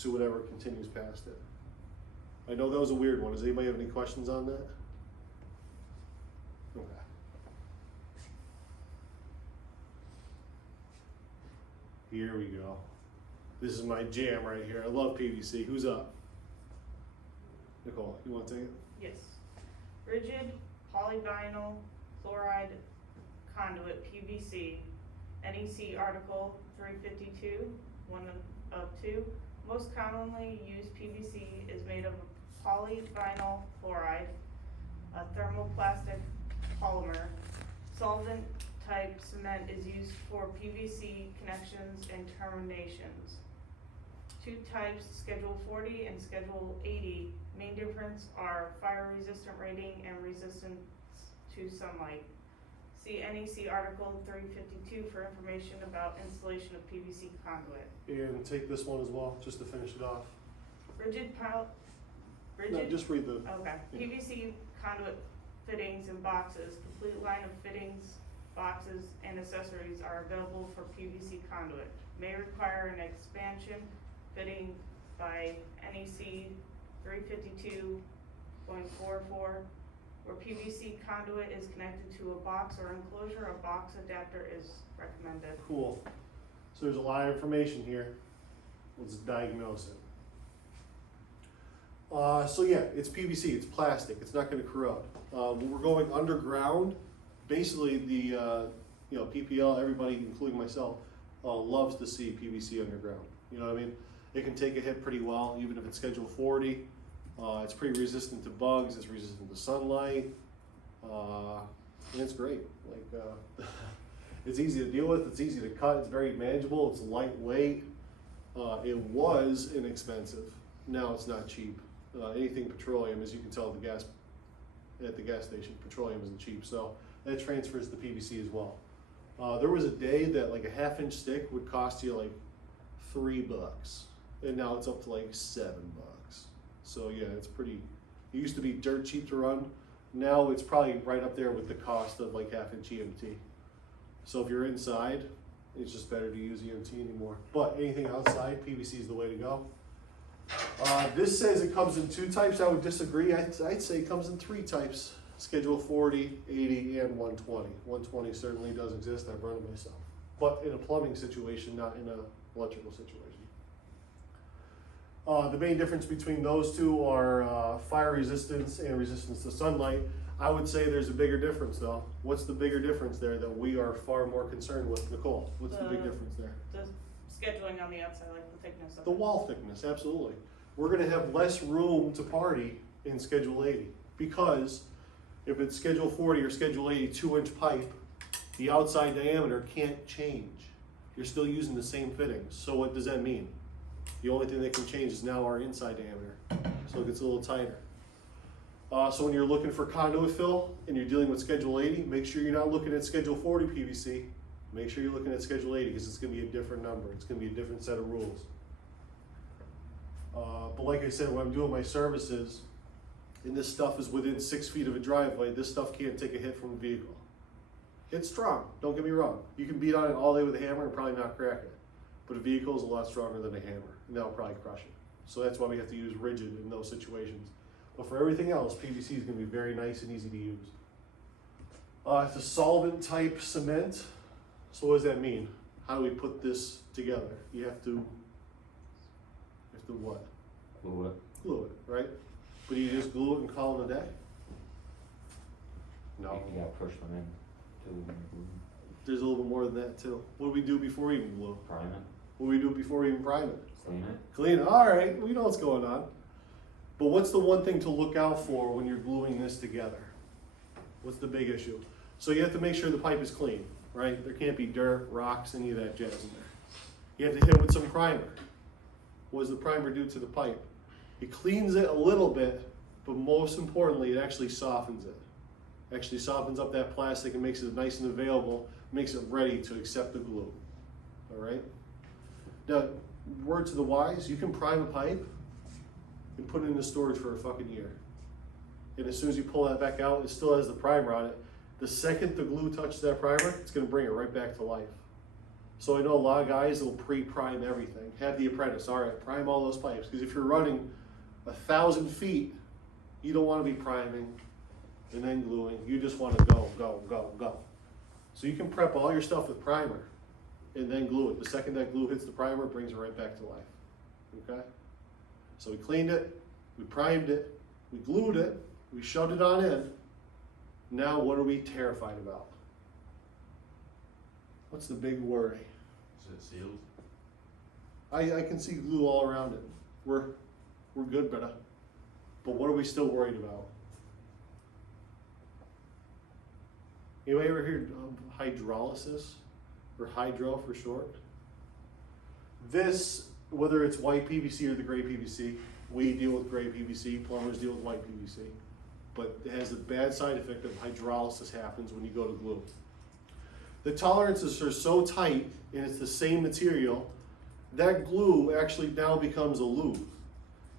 to whatever continues past it. I know that was a weird one. Does anybody have any questions on that? Okay. Here we go. This is my jam right here. I love PVC. Who's up? Nicole, you want to take it? Yes. Rigid polyvinyl chloride conduit PVC, NEC Article 352, 1 of 2. Most commonly used PVC is made of polyvinyl chloride, a thermoplastic polymer. Solvent type cement is used for PVC connections and terminations. 2 types, Schedule 40 and Schedule 80. Main difference are fire resistant rating and resistance to sunlight. See NEC Article 352 for information about installation of PVC conduit. And take this one as well, just to finish it off. No, just read the. Okay. Yeah. PVC conduit fittings and boxes. Complete line of fittings, boxes, and accessories are available for PVC conduit. May require an expansion fitting by NEC 352.44. Where PVC conduit is connected to a box or enclosure, a box adapter is recommended. Cool. So there's a lot of information here. Let's diagnose it. So yeah, it's PVC, it's plastic, it's not going to corrode. When we're going underground, basically the PPL, everybody, including myself, loves to see PVC underground. You know what I mean? It can take a hit pretty well, even if it's Schedule 40. It's pretty resistant to bugs, it's resistant to sunlight, and it's great. Like, it's easy to deal with, it's easy to cut, it's very manageable, it's lightweight. It was inexpensive, now it's not cheap. Anything petroleum, as you can tell at the gas station, petroleum isn't cheap, so that transfers to PVC as well. There was a day that like a 1/2-inch stick would cost you like $3, and now it's up to like $7. So yeah, it's pretty, it used to be dirt cheap to run. Now it's probably right up there with the cost of like 1/2-inch EMT. So if you're inside, it's just better to use EMT anymore. But anything outside, PVC is the way to go. This says it comes in 2 types. I would disagree. I'd say it comes in 3 types. Schedule 40, 80, and 120. 120 certainly does exist, I've run it myself. But in a plumbing situation, not in an electrical situation. The main difference between those two are fire resistance and resistance to sunlight. I would say there's a bigger difference though. What's the bigger difference there that we are far more concerned with? Nicole, what's the big difference there? The scheduling on the outside, like the thickness of The it. wall thickness, absolutely. We're gonna have less room to party in Schedule 80 because if it's Schedule 40 or Schedule 80 2-inch pipe, the outside diameter can't change. You're still using the same fittings. So what does that mean? The only thing that can change is now our inside diameter. So it gets a little tighter. So when you're looking for conduit fill and you're dealing with Schedule 80, make sure you're not looking at Schedule 40 PVC. Make sure you're looking at Schedule 80 because it's gonna be a different number. It's gonna be a different set of rules. But like I said, when I'm doing my services, and this stuff is within 6 feet of a driveway, this stuff can't take a hit from a vehicle. It's strong, don't get me wrong. You can beat on it all day with a hammer and probably not crack it. But a vehicle is a lot stronger than a hammer, and that'll probably crush it. So that's why we have to use rigid in those situations. But for everything else, PVC is gonna be very nice and easy to use. It's a solvent type cement. So what does that mean? How do we put this together? You have to what? Glue it. Glue it, right? But you just glue it and call it a day? No. You gotta push them in to There's a little bit more than that too. What do we do before we even glue? prime it, What do we do before we even prime it? clean it. Clean it. All right, we know what's going on. But what's the one thing to look out for when you're gluing this together? What's the big issue? So you have to make sure the pipe is clean, right? There can't be dirt, rocks, any of that jazz in there. You have to hit it with some primer. What does the primer do to the pipe? It cleans it a little bit, but most importantly, it actually softens it. Actually softens up that plastic and makes it nice and available, makes it ready to accept the glue. All right? Now, word to the wise, you can prime a pipe and put it into storage for a fucking year. And as soon as you pull that back out, it still has the primer on it. The second the glue touches that primer, it's gonna bring it right back to life. So I know a lot of guys will pre-prime everything. Have the apprentice, all right, prime all those pipes. Because if you're running 1,000 feet, you don't wanna be priming and then gluing. You just wanna go, go, go, go. So you can prep all your stuff with primer and then glue it. The second that glue hits the primer, it brings it right back to life, okay? So we cleaned it, we primed it, we glued it, we shoved it on in. Now what are we terrified about? What's the big worry? Is it sealed? I can see glue all around it. We're good, brother. But what are we still worried about? Anybody ever heard of hydrolysis? Or hydro for short? This, whether it's white PVC or the gray PVC, we deal with gray PVC, plumbers deal with white PVC. But it has the bad side effect of hydrolysis happens when you go to glue. The tolerances are so tight and it's the same material, that glue actually now becomes a lube.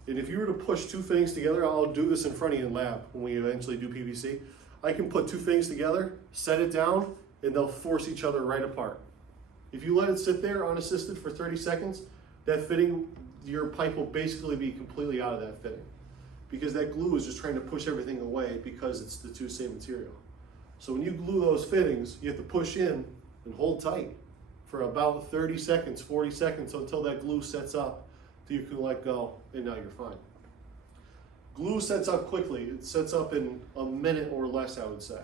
And if you were to push two things together, I'll do this in front of you in lab when we eventually do PVC. I can put two things together, set it down, and they'll force each other right apart. If you let it sit there unassisted for 30 seconds, that fitting, your pipe will basically be completely out of that fitting. Because that glue is just trying to push everything away because it's the two same material. So when you glue those fittings, you have to push in and hold tight for about 30 seconds, 40 seconds until that glue sets up, so you can let go, and now you're fine. Glue sets up quickly. It sets up in a minute or less, I would say.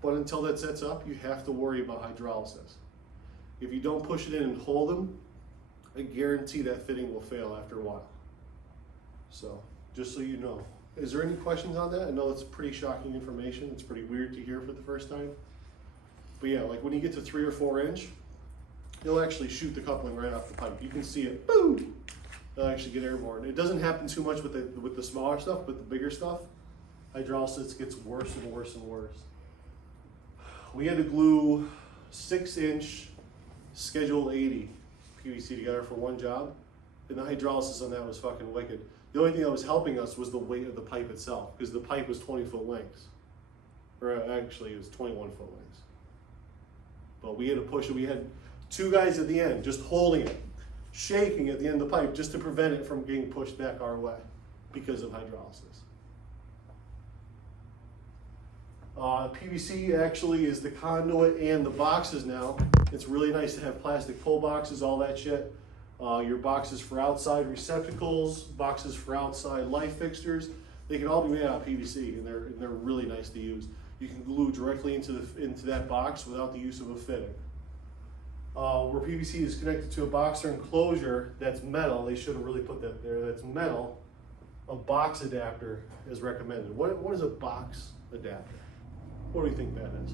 But until that sets up, you have to worry about hydrolysis. If you don't push it in and hold them, I guarantee that fitting will fail after a while. So, just so you know. Is there any questions on that? I know it's pretty shocking information. It's pretty weird to hear for the first time. But yeah, like when you get to 3 or 4 inch, you'll actually shoot the coupling right off the pipe. You can see it, boom! It'll actually get airborne. It doesn't happen too much with the smaller stuff, but the bigger stuff, hydrolysis gets worse and worse and worse. We had to glue 6-inch Schedule 80 PVC together for one job, and the hydrolysis on that was fucking wicked. The only thing that was helping us was the weight of the pipe itself, because the pipe was 20-foot lengths. Or actually, it was 21-foot lengths. But we had to push it. We had 2 guys at the end just holding it, shaking at the end of the pipe just to prevent it from getting pushed back our way because of hydrolysis. PVC actually is the conduit and the boxes now. It's really nice to have plastic pull boxes, all that shit. Your boxes for outside receptacles, boxes for outside light fixtures, they can all be made out of PVC, and they're really nice to use. You can glue directly into that box without the use of a fitting. Where PVC is connected to a box or enclosure that's metal, they should have really put that there, that's metal, a box adapter is recommended. What is a box adapter? What do you think that is?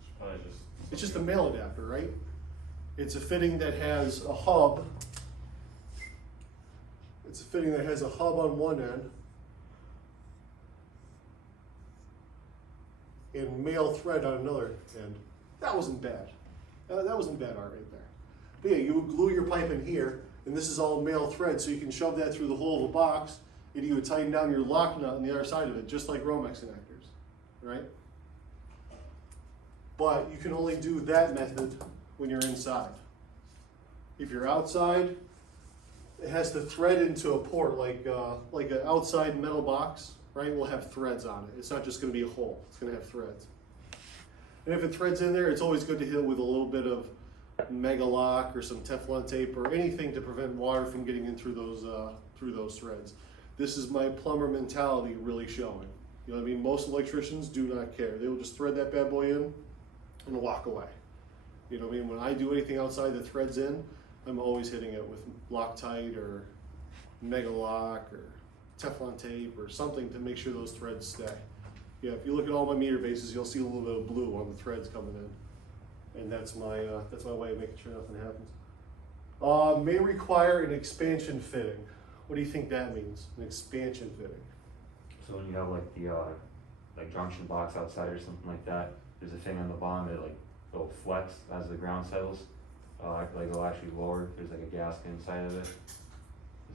It's probably just. It's just a male adapter, right? It's a fitting that has a hub. It's a fitting that has a hub on one end and male thread on another end. That wasn't bad. That wasn't bad art right there. But yeah, you would glue your pipe in here, and this is all male thread, so you can shove that through the hole of a box, and you would tighten down your lock nut on the other side of it, just like Romex connectors, right? But you can only do that method when you're inside. If you're outside, it has to thread into a port like an outside metal box, right? Will have threads on it. It's not just going to be a hole. It's going to have threads. And if it threads in there, it's always good to hit it with a little bit of Mega Lock or some Teflon tape or anything to prevent water from getting in through those threads. This is my plumber mentality really showing. You know what I mean? Most electricians do not care. They will just thread that bad boy in and walk away. You know what I mean? When I do anything outside that threads in, I'm always hitting it with Loctite or Mega Lock or Teflon tape or something to make sure those threads stay. Yeah, if you look at all my meter bases, you'll see a little bit of blue on the threads coming in. And that's my way of making sure nothing happens. May require an expansion fitting. What do you think that means, an expansion fitting? So when you have like the like junction box outside or something like that, there's a thing on the bottom that like it'll flex as the ground settles. Like it'll actually lower. There's like a gasket inside of it.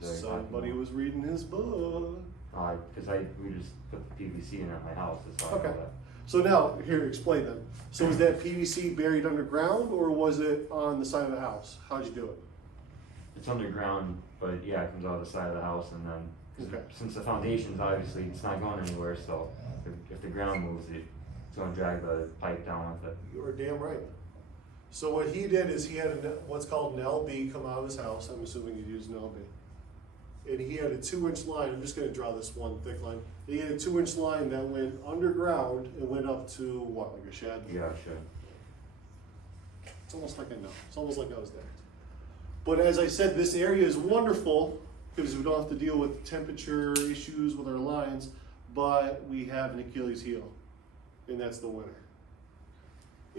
Is that what you're talking Somebody about? was reading his book. Because we just put the PVC in at my house. That's how I Okay. know that. So now, here, explain them. So was that PVC buried underground or was it on the side of the house? How'd you do it? It's underground, but yeah, it comes out of the side of the house, and then 'cause Okay. since the foundation's obviously it's not going anywhere, so if the ground moves, it's going to drag the pipe down with it. You are damn right. So what he did is he had what's called an LB come out of his house. I'm assuming he used an LB. And he had a 2-inch line. I'm just going to draw this one thick line. He had a 2-inch line that went underground and went up to what, like a shed? Yeah, sure. It's almost like I know. It's almost like I was there. But as I said, this area is wonderful because we don't have to deal with temperature issues with our lines, but we have an Achilles heel, and that's the winter.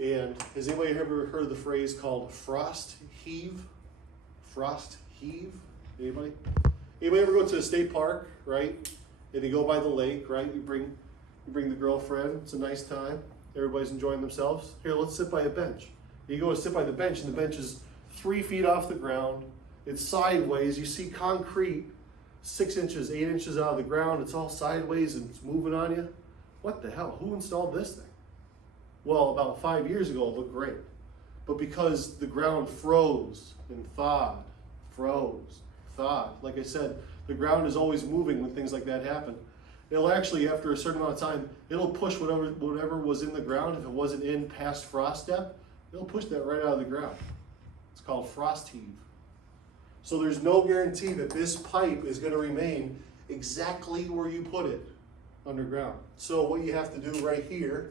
And has anybody ever heard the phrase called frost heave? Frost heave? Anybody? Anybody ever go to a state park, right? And you go by the lake, right? You bring the girlfriend. It's a nice time. Everybody's enjoying themselves. Here, let's sit by a bench. You go to sit by the bench, and the bench is 3 feet off the ground. It's sideways. You see concrete 6 inches, 8 inches out of the ground. It's all sideways and it's moving on you. What the hell? Who installed this thing? Well, about 5 years ago, it looked great. But because the ground froze and thawed, like I said, the ground is always moving when things like that happen. It'll actually, after a certain amount of time, it'll push whatever was in the ground. If it wasn't in past frost depth, it'll push that right out of the ground. It's called frost heave. So there's no guarantee that this pipe is going to remain exactly where you put it underground. So what you have to do right here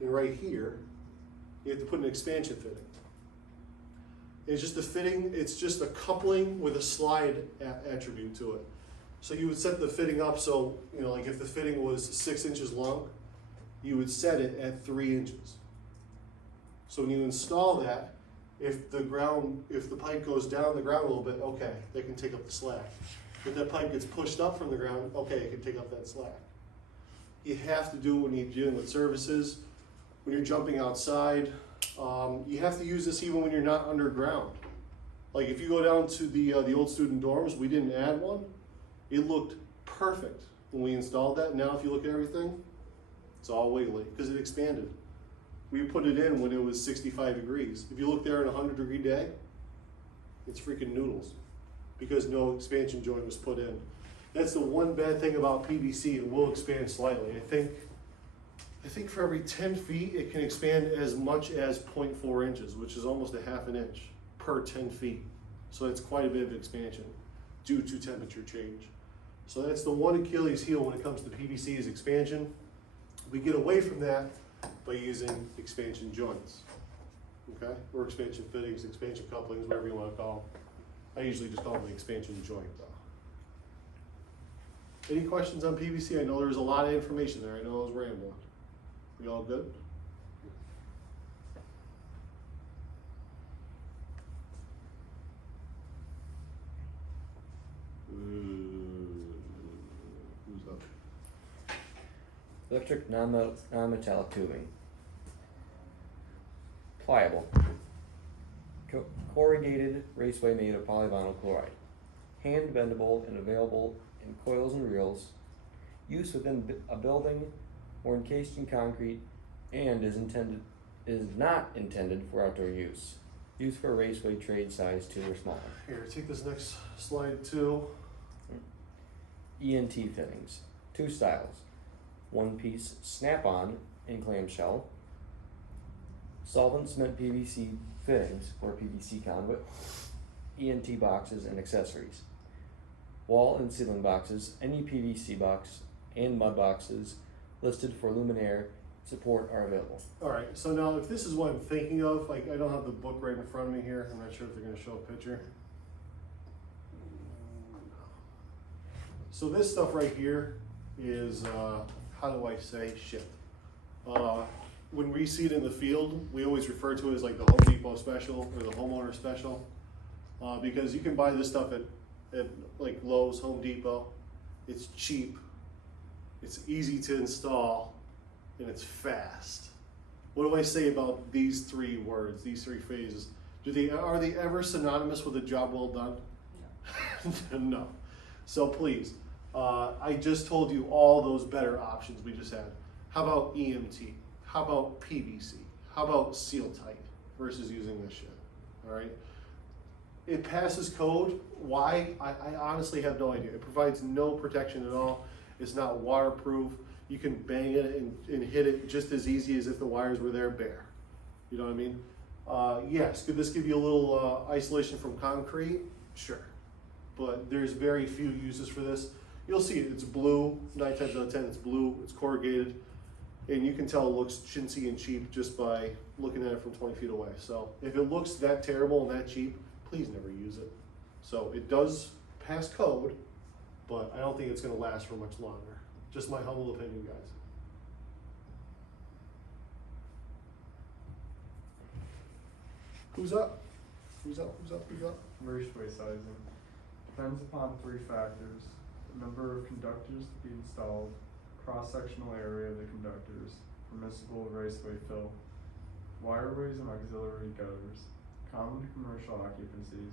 and right here, you have to put an expansion fitting. It's just a fitting, it's just a coupling with a slide attribute to it. So you would set the fitting up so, you know, like if the fitting was 6 inches long, you would set it at 3 inches. So when you install that, if the pipe goes down the ground a little bit, okay, they can take up the slack. If that pipe gets pushed up from the ground, okay, it can take up that slack. You have to do it when you're dealing with services, when you're jumping outside. You have to use this even when you're not underground. Like if you go down to the old student dorms, we didn't add one. It looked perfect when we installed that. Now if you look at everything, it's all wiggly because it expanded. We put it in when it was 65 degrees. If you look there in a 100-degree day, it's freaking noodles because no expansion joint was put in. That's the one bad thing about PVC, it will expand slightly. I think for every 10 feet, it can expand as much as 0.4 inches, which is almost a half an inch per 10 feet. So it's quite a bit of expansion due to temperature change. So that's the one Achilles heel when it comes to PVC is expansion. We get away from that by using expansion joints, okay? Or expansion fittings, expansion couplings, whatever you want to call them. I usually just call them the expansion joint though. Any questions on PVC? I know there's a lot of information there. I know I was rambling. We all good? Who's up? Electric non-metallic tubing. Pliable. Corrugated raceway made of polyvinyl chloride. Hand bendable and available in coils and reels. Use within a building or encased in concrete, and is not intended for outdoor use. Use for raceway trade size 2 or smaller. Here, take this next slide too. ENT fittings. 2 styles. 1-piece snap-on in clamshell. Solvent cement PVC fittings or PVC conduit. ENT boxes and accessories. Wall and ceiling boxes, any PVC box, and mud boxes listed for luminaire support are available. All right, so now if this is what I'm thinking of, like I don't have the book right in front of me here. I'm not sure if they're gonna show a picture. So this stuff right here is, how do I say, shit. When we see it in the field, we always refer to it as like the Home Depot special or the homeowner special, because you can buy this stuff at like Lowe's, Home Depot. It's cheap, it's easy to install, and it's fast. What do I say about these 3 words, these 3 phases? Are they ever synonymous with a job well done? No. No. So please, I just told you all those better options we just had. How about EMT? How about PVC? How about Seal Tight versus using this shit? All right. It passes code. Why? I honestly have no idea. It provides no protection at all. It's not waterproof. You can bang it and hit it just as easy as if the wires were there bare. You know what I mean? Yes, could this give you a little isolation from concrete? Sure. But there's very few uses for this. You'll see it, it's blue, 9 times out of 10 it's blue, it's corrugated, and you can tell it looks chintzy and cheap just by looking at it from 20 feet away. So if it looks that terrible and that cheap, please never use it. So it does pass code, but I don't think it's gonna last for much longer. Just my humble opinion, guys. Who's up? Who's up? Who's up? Who's up? Raceway sizing depends upon 3 factors: the number of conductors to be installed, cross-sectional area of the conductors, permissible raceway fill, wireways and auxiliary gutters, common commercial occupancies.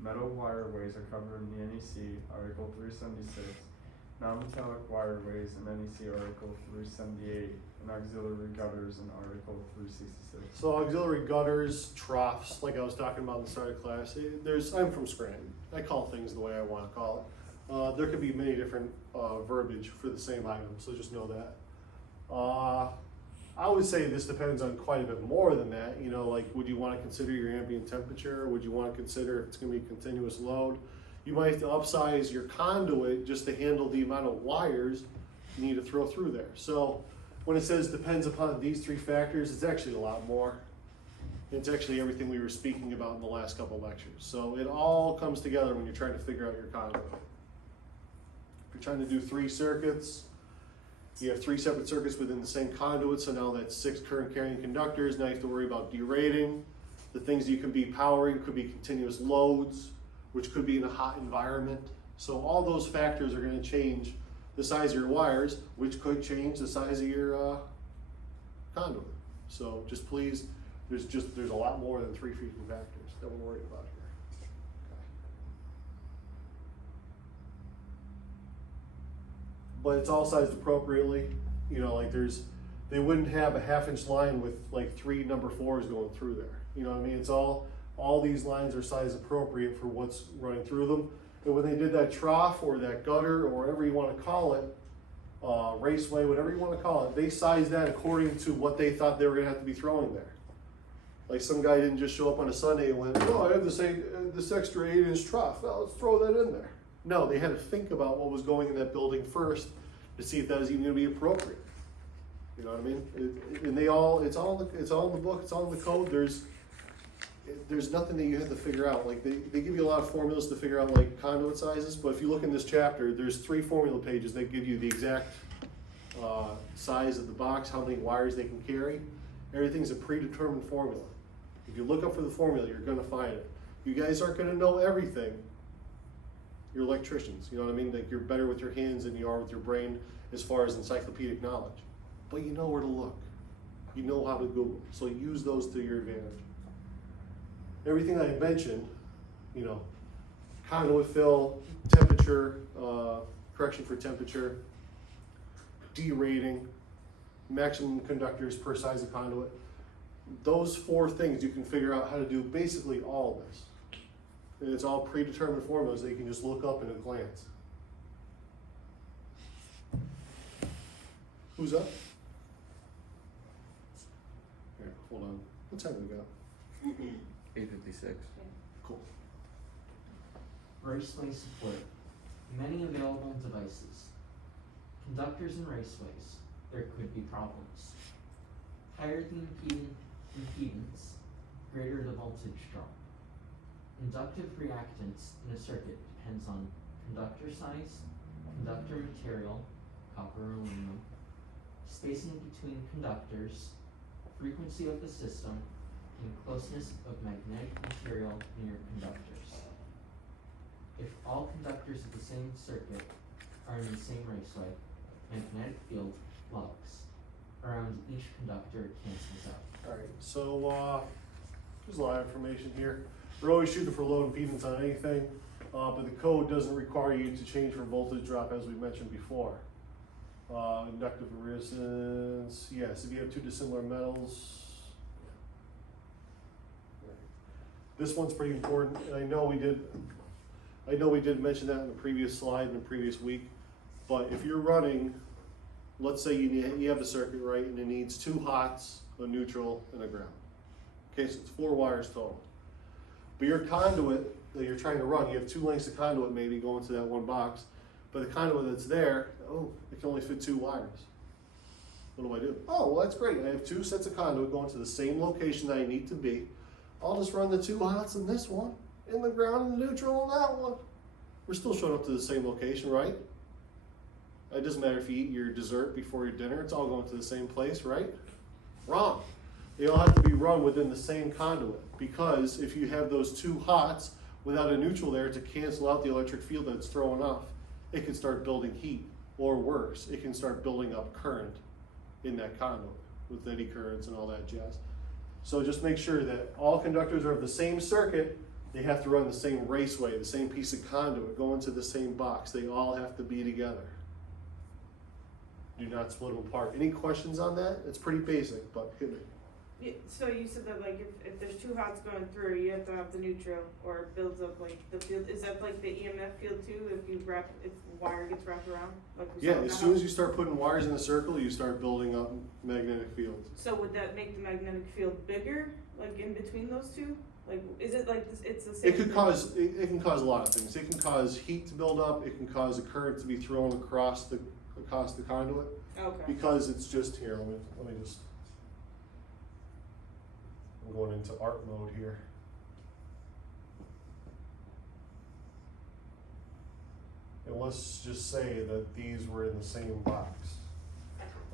Metal wireways are covered in the NEC Article 376, non-metallic wireways in NEC Article 378, and auxiliary gutters in Article 366. So auxiliary gutters, troughs, like I was talking about in the start of class, I'm from Scranton. I call things the way I want to call it. There could be many different verbiage for the same item, so just know that. I would say this depends on quite a bit more than that. You know, like, would you want to consider your ambient temperature? Would you want to consider if it's going to be continuous load? You might have to upsize your conduit just to handle the amount of wires you need to throw through there. So when it says depends upon these 3 factors, it's actually a lot more. It's actually everything we were speaking about in the last couple lectures. So it all comes together when you're trying to figure out your conduit. If you're trying to do 3 circuits, you have 3 separate circuits within the same conduit, so now that's 6 current carrying conductors. Now you have to worry about derating. The things you could be powering could be continuous loads, which could be in a hot environment. So all those factors are going to change the size of your wires, which could change the size of your conduit. So just please, there's a lot more than 3 freaking factors that we're worried about here. But it's all sized appropriately. You know, like they wouldn't have a 1/2-inch line with like 3 number 4s going through there. You know what I mean? It's all these lines are size appropriate for what's running through them. And when they did that trough or that gutter or whatever you wanna call it, raceway, whatever you wanna call it, they sized that according to what they thought they were gonna have to be throwing there. Like some guy didn't just show up on a Sunday and went, oh, I have this extra 8-inch trough, well, let's throw that in there. No, they had to think about what was going in that building first to see if that was even gonna be appropriate. You know what I mean? And it's all in the book, it's all in the code, there's nothing that you have to figure out. Like they give you a lot of formulas to figure out like conduit sizes, but if you look in this chapter, there's 3 formula pages that give you the exact size of the box, how many wires they can carry. Everything's a predetermined formula. If you look up for the formula, you're gonna find it. You guys aren't gonna know everything. You're electricians, you know what I mean? Like you're better with your hands than you are with your brain as far as encyclopedic knowledge. But you know where to look. You know how to Google, so use those to your advantage. Everything I mentioned, you know, conduit fill, temperature, correction for temperature, derating, maximum conductors per size of conduit. Those 4 things you can figure out how to do basically all of this. And it's all predetermined formulas that you can just look up in a glance. Who's up? Here, hold on. What time do we got? 8:56. Cool. Raceway support. Many available devices. Conductors and raceways. There could be problems. Higher the impedance, greater the voltage drop. Inductive reactance in a circuit depends on conductor size, conductor material, copper or aluminum, spacing between conductors, frequency of the system, and closeness of magnetic material near conductors. If all conductors of the same circuit are in the same raceway, magnetic field flux around each conductor cancels out. Alright, so there's a lot of information here. We're always shooting for low impedance on anything, but the code doesn't require you to change for voltage drop as we mentioned before. Inductive resistance, yes, if you have 2 dissimilar metals. This one's pretty important, and I know we did mention that in the previous slide in the previous week, but if you're running, let's say you have a circuit, right, and it needs 2 hots, a neutral, and a ground. Okay, so it's 4 wires total. But your conduit that you're trying to run, you have 2 lengths of conduit maybe going to that one box, but the conduit that's there, oh, it can only fit 2 wires. What do I do? Oh, well that's great, I have 2 sets of conduit going to the same location that I need to be. I'll just run the 2 hots in this one, in the ground and the neutral in that one. We're still showing up to the same location, right? It doesn't matter if you eat your dessert before your dinner, it's all going to the same place, right? Wrong. They all have to be run within the same conduit, because if you have those 2 hots without a neutral there to cancel out the electric field that's throwing off, it can start building heat, or worse, it can start building up current in that conduit with eddy currents and all that jazz. So just make sure that all conductors are of the same circuit, they have to run the same raceway, the same piece of conduit, go into the same box. They all have to be together. Do not split them apart. Any questions on that? It's pretty basic, but hit me. Yeah, so you said that like if there's 2 hots going through, you have to have the neutral, or it builds up like the field. Is that like the EMF field too? If the wire gets wrapped around, like we Yeah, saw in as the soon as house? you start putting wires in a circle, you start building up magnetic fields. So would that make the magnetic field bigger, like in between those 2? Like, is it like this? It's the same. It can cause a lot of things. It can cause heat to build up. It can cause a current to be thrown across the conduit, Okay. because it's just here. Let me just. I'm going into art mode here. And let's just say that these were in the same box.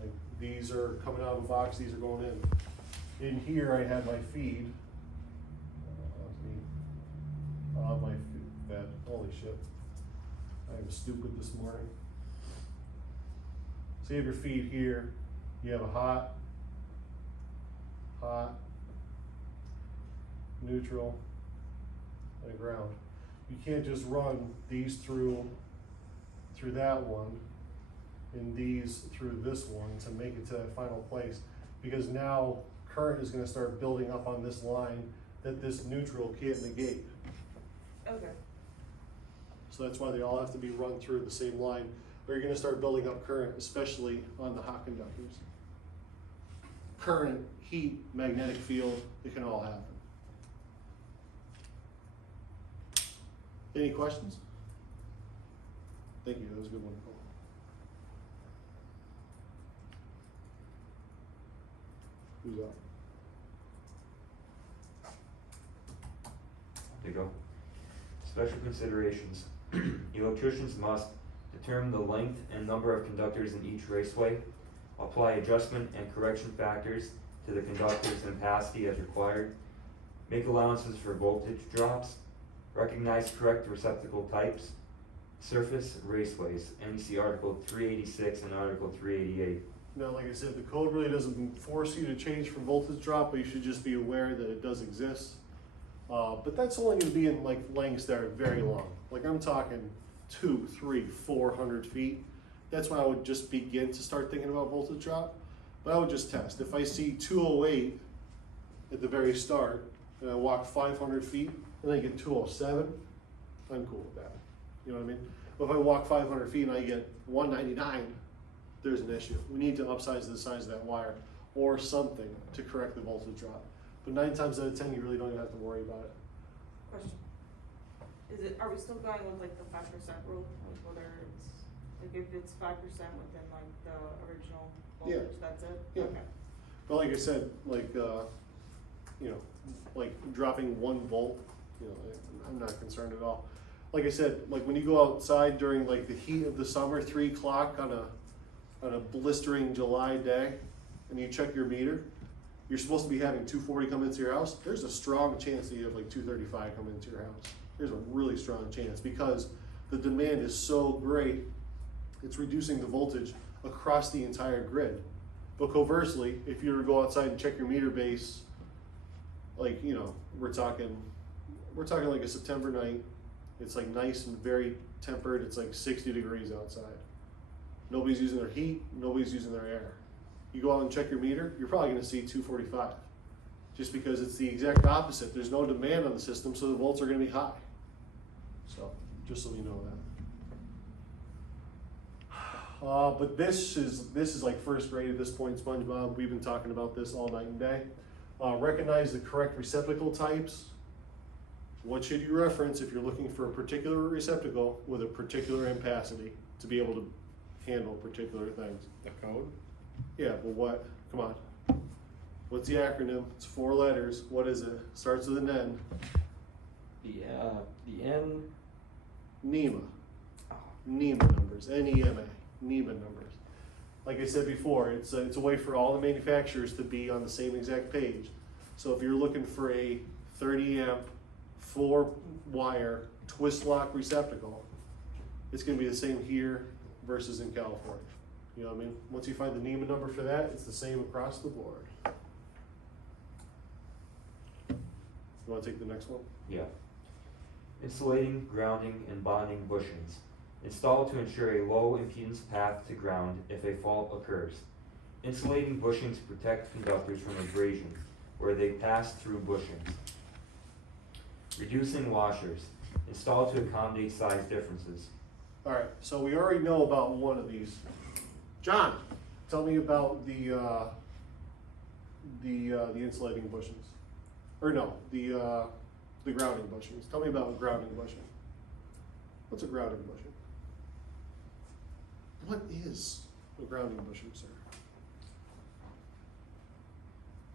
Like these are coming out of the box, these are going in. In here I had my feed. My bed. Holy shit. I was stupid this morning. So you have your feed here. You have a hot, neutral, and a ground. You can't just run these through that one and these through this one to make it to that final place, because now current is going to start building up on this line that this neutral can't negate. Okay. So So that's why they all have to be run through the same line, or you're gonna start building up current, especially on the hot conductors. Current, heat, magnetic field, it can all happen. Any questions? Thank you, that was a good one. Who's up? To go. Special considerations. Electricians must determine the length and number of conductors in each raceway, apply adjustment and correction factors to the conductor's ampacity as required, make allowances for voltage drops, recognize correct receptacle types, surface raceways, NEC Article 386 and Article 388. Now, like I said, the code really doesn't force you to change for voltage drop, but you should just be aware that it does exist. But that's only gonna be in like lengths that are very long. Like I'm talking 200, 300, 400 feet. That's when I would just begin to start thinking about voltage drop. But I would just test. If I see 208 at the very start, and I walk 500 feet, and I get 207, I'm cool with that. You know what I mean? But if I walk 500 feet and I get 199, there's an issue. We need to upsize the size of that wire or something to correct the voltage drop. But 9 times out of 10, you really don't even have to worry about it. Question. Are we still going with like the 5% rule, like whether it's, like if it's 5% within like the original Yeah. voltage, that's it? Yeah. Okay. But like I said, like, you know, like dropping 1 volt, you know, I'm not concerned at all. Like I said, like when you go outside during like the heat of the summer, 3 o'clock on a blistering July day, and you check your meter, you're supposed to be having 240 come into your house. There's a strong chance that you have like 235 come into your house. There's a really strong chance because the demand is so great, it's reducing the voltage across the entire grid. But conversely, if you were to go outside and check your meter base, like, you know, we're talking like a September night, it's like nice and very tempered, it's like 60 degrees outside. Nobody's using their heat, nobody's using their air. You go out and check your meter, you're probably gonna see 245. Just because it's the exact opposite. There's no demand on the system, so the volts are gonna be high. So, just so you know that. But this is like first grade at this point, SpongeBob. We've been talking about this all night and day. Recognize the correct receptacle types. What should you reference if you're looking for a particular receptacle with a particular ampacity to be able to handle particular things? The code? Yeah, but what? Come on. What's the acronym? It's 4 letters. What is it? Starts with an N. The N. NEMA. Oh, NEMA numbers. NEMA. NEMA numbers. Like I said before, it's a way for all the manufacturers to be on the same exact page. So if you're looking for a 30 amp, 4 wire twist lock receptacle, it's going to be the same here versus in California. You know what I mean? Once you find the NEMA number for that, it's the same across the board. You want to take the next one? Yeah. Insulating, grounding, and bonding bushings. Installed to ensure a low impedance path to ground if a fault occurs. Insulating bushings protect conductors from abrasion where they pass through bushings. Reducing washers. Installed to accommodate size differences. All right, so we already know about one of these. John, tell me about the insulating bushings. Or no, the grounding bushings. Tell me about grounding bushing. What's a grounding bushing? What is a grounding bushing, sir?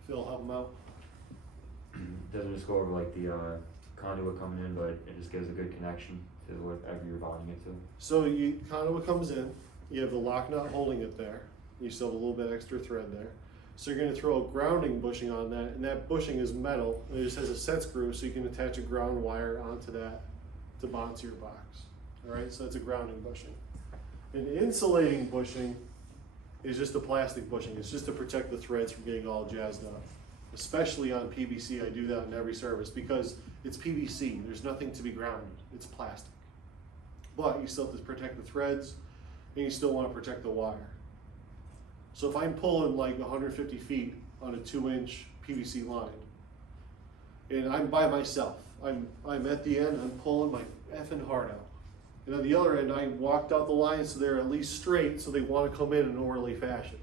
Phil, help him out. Doesn't just go over like the conduit coming in, but it just gives a good connection to whatever you're bonding it to. So conduit comes in, you have the lock nut holding it there, you still have a little bit extra thread there. So you're going to throw a grounding bushing on that, and that bushing is metal, and it just has a set screw so you can attach a ground wire onto that to bond to your box. Alright, so that's a grounding bushing. An insulating bushing is just a plastic bushing, it's just to protect the threads from getting all jazzed up. Especially on PVC, I do that in every service because it's PVC, there's nothing to be grounded, it's plastic. But you still have to protect the threads, and you still want to protect the wire. So if I'm pulling like 150 feet on a 2-inch PVC line, and I'm by myself, I'm at the end, I'm pulling my effing heart out, And on the other end, I walked out the lines so they're at least straight, so they want to come in an orderly fashion.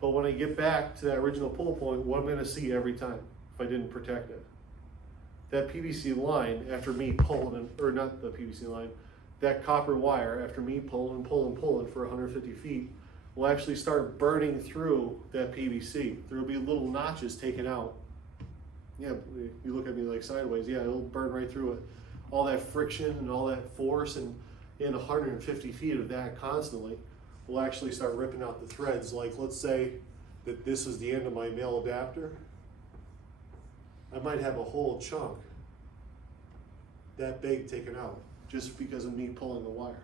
But when I get back to that original pull point, what I'm going to see every time if I didn't protect it? That PVC line, after me pulling, or not the PVC line, that copper wire, after me pulling for 150 feet, will actually start burning through that PVC. There will be little notches taken out. Yeah, you look at me like sideways, yeah, it'll burn right through it. All that friction and all that force and 150 feet of that constantly will actually start ripping out the threads. Like, let's say that this is the end of my male adapter. I might have a whole chunk that big taken out just because of me pulling the wire.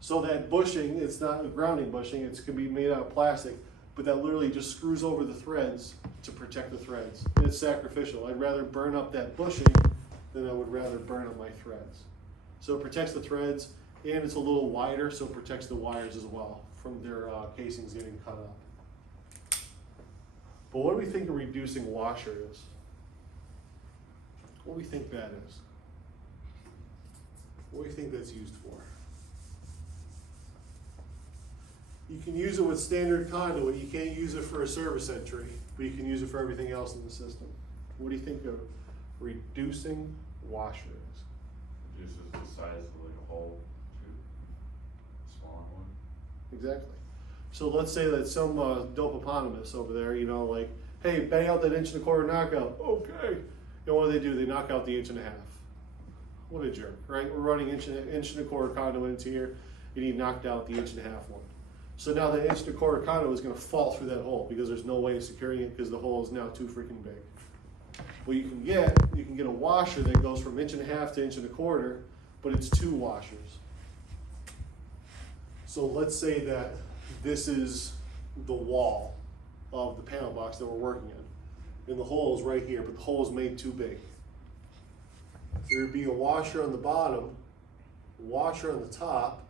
So that bushing, it's not a grounding bushing, it's gonna be made out of plastic, but that literally just screws over the threads to protect the threads. And it's sacrificial. I'd rather burn up that bushing than I would rather burn up my threads. So it protects the threads, and it's a little wider, so it protects the wires as well from their casings getting cut up. But what do we think a reducing washer is? What do we think that is? What do you think that's used for? You can use it with standard conduit. You can't use it for a service entry, but you can use it for everything else in the system. What do you think a reducing washer is? Reduces the size of like a hole to a smaller one. Exactly. So let's say that some dopoponymous over there, you know, like, hey, bang out that 1.25 inch knockout. Okay. You know what do? They knock out the 1.5 inch. What a jerk, right? We're running 1.25 inch conduit into here, and he knocked out the 1.5 inch one. So now the 1.25 inch conduit is going to fall through that hole because there's no way of securing it because the hole is now too freaking big. Well, you can get a washer that goes from 1.5 inch to 1.25 inch, but it's 2 washers. So let's say that this is the wall of the panel box that we're working in, and the hole is right here, but the hole is made too big. There would be a washer on the bottom, a washer on the top,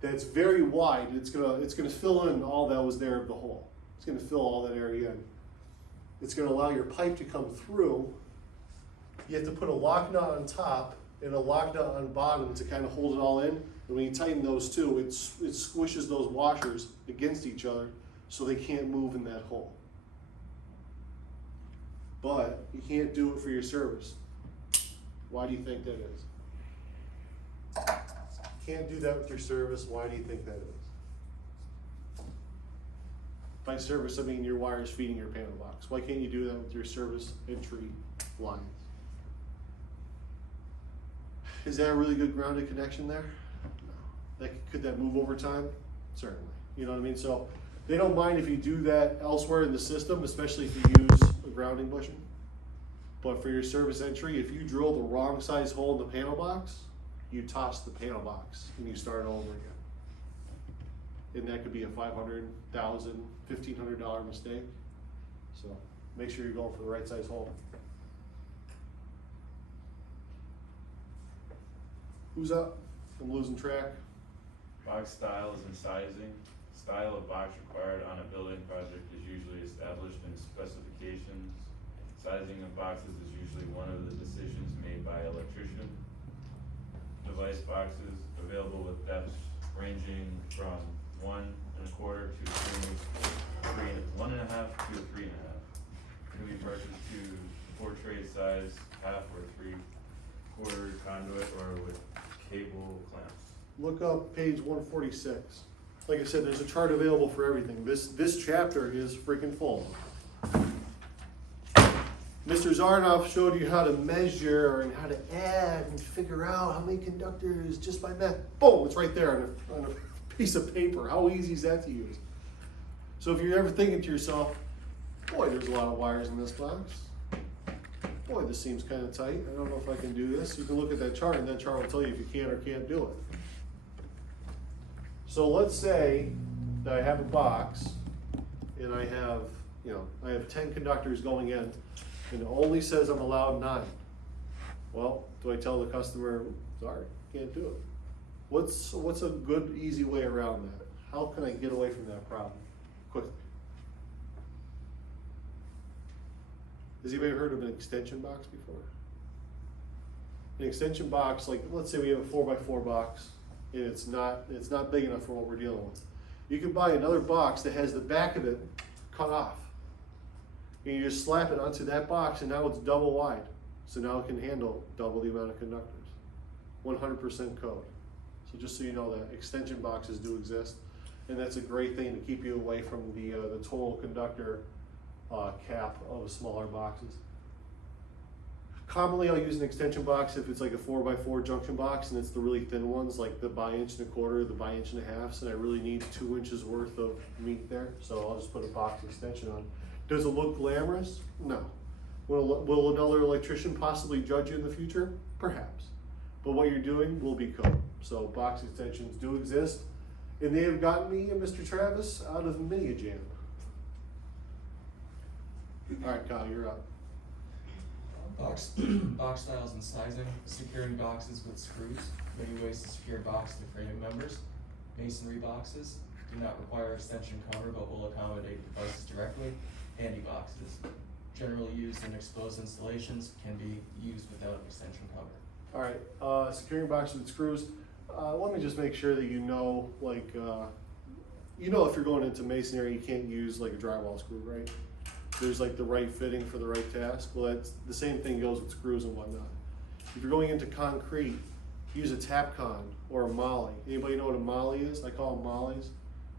that's very wide. It's gonna fill in all that was there of the hole. It's gonna fill all that area in. It's gonna allow your pipe to come through. You have to put a lock nut on top and a lock nut on bottom to kind of hold it all in. And when you tighten those two, it squishes those washers against each other so they can't move in that hole. But you can't do it for your service. Why do you think that is? Can't do that with your service. Why do you think that is? By service, I mean your wires feeding your panel box. Why can't you do that with your service entry lines? Is that a really good grounded connection there? No. Could that move over time? Certainly. You know what I mean? So they don't mind if you do that elsewhere in the system, especially if you use a grounding bushing. But for your service entry, if you drill the wrong size hole in the panel box, you toss the panel box and you start over again. And that could be a $500, $1,000, $1,500 mistake. So make sure you're going for the right size hole. Who's up? I'm losing track. Box styles and sizing. Style of box required on a building project is usually established in specifications. Sizing of boxes is usually one of the decisions made by an electrician. Device boxes available with depths ranging from 1 1/4 to 1.5 to 3.5. Can be purchased to 4 tray size, half or 3/4 conduit or with cable clamps. Look up page 146. Like I said, there's a chart available for everything. This chapter is freaking full. Mr. Zarnoff showed you how to measure and how to add and figure out how many conductors just by math. Boom, it's right there on a piece of paper. How easy is that to use? So if you're ever thinking to yourself, boy, there's a lot of wires in this box. Boy, this seems kind of tight. I don't know if I can do this. You can look at that chart and that chart will tell you if you can or can't do it. So let's say that I have a box and I have 10 conductors going in, and it only says I'm allowed 9. Well, do I tell the customer, sorry, can't do it? What's a good, easy way around that? How can I get away from that problem quickly? Has anybody heard of an extension box before? An extension box, like let's say we have a 4x4 box and it's not big enough for what we're dealing with. You can buy another box that has the back of it cut off, and you just slap it onto that box, and now it's double wide. So now it can handle double the amount of conductors. 100% code. So just so you know that extension boxes do exist, and that's a great thing to keep you away from the total conductor cap of smaller boxes. Commonly, I'll use an extension box if it's like a 4x4 junction box, and it's the really thin ones, like the by 1.25", the by 1.5", and I really need 2 inches worth of meat there. So I'll just put a box extension on. Does it look glamorous? No. Will another electrician possibly judge you in the future? Perhaps. But what you're doing will be code. So box extensions do exist, and they have gotten me and Mr. Travis out of many a jam. All right, Kyle, you're up. Box styles and sizing, securing boxes with screws, many ways to secure box to framing members. Masonry boxes do not require extension cover but will accommodate devices directly. Handy boxes, generally used in exposed installations, can be used without an extension cover. All right, securing boxes with screws. Let me just make sure that you know, like, if you're going into masonry, you can't use like a drywall screw, right? There's like the right fitting for the right task. Well, that's the same thing goes with screws and whatnot. If you're going into concrete, use a Tapcon or a molly. Anybody know what a molly is? I call them mollies.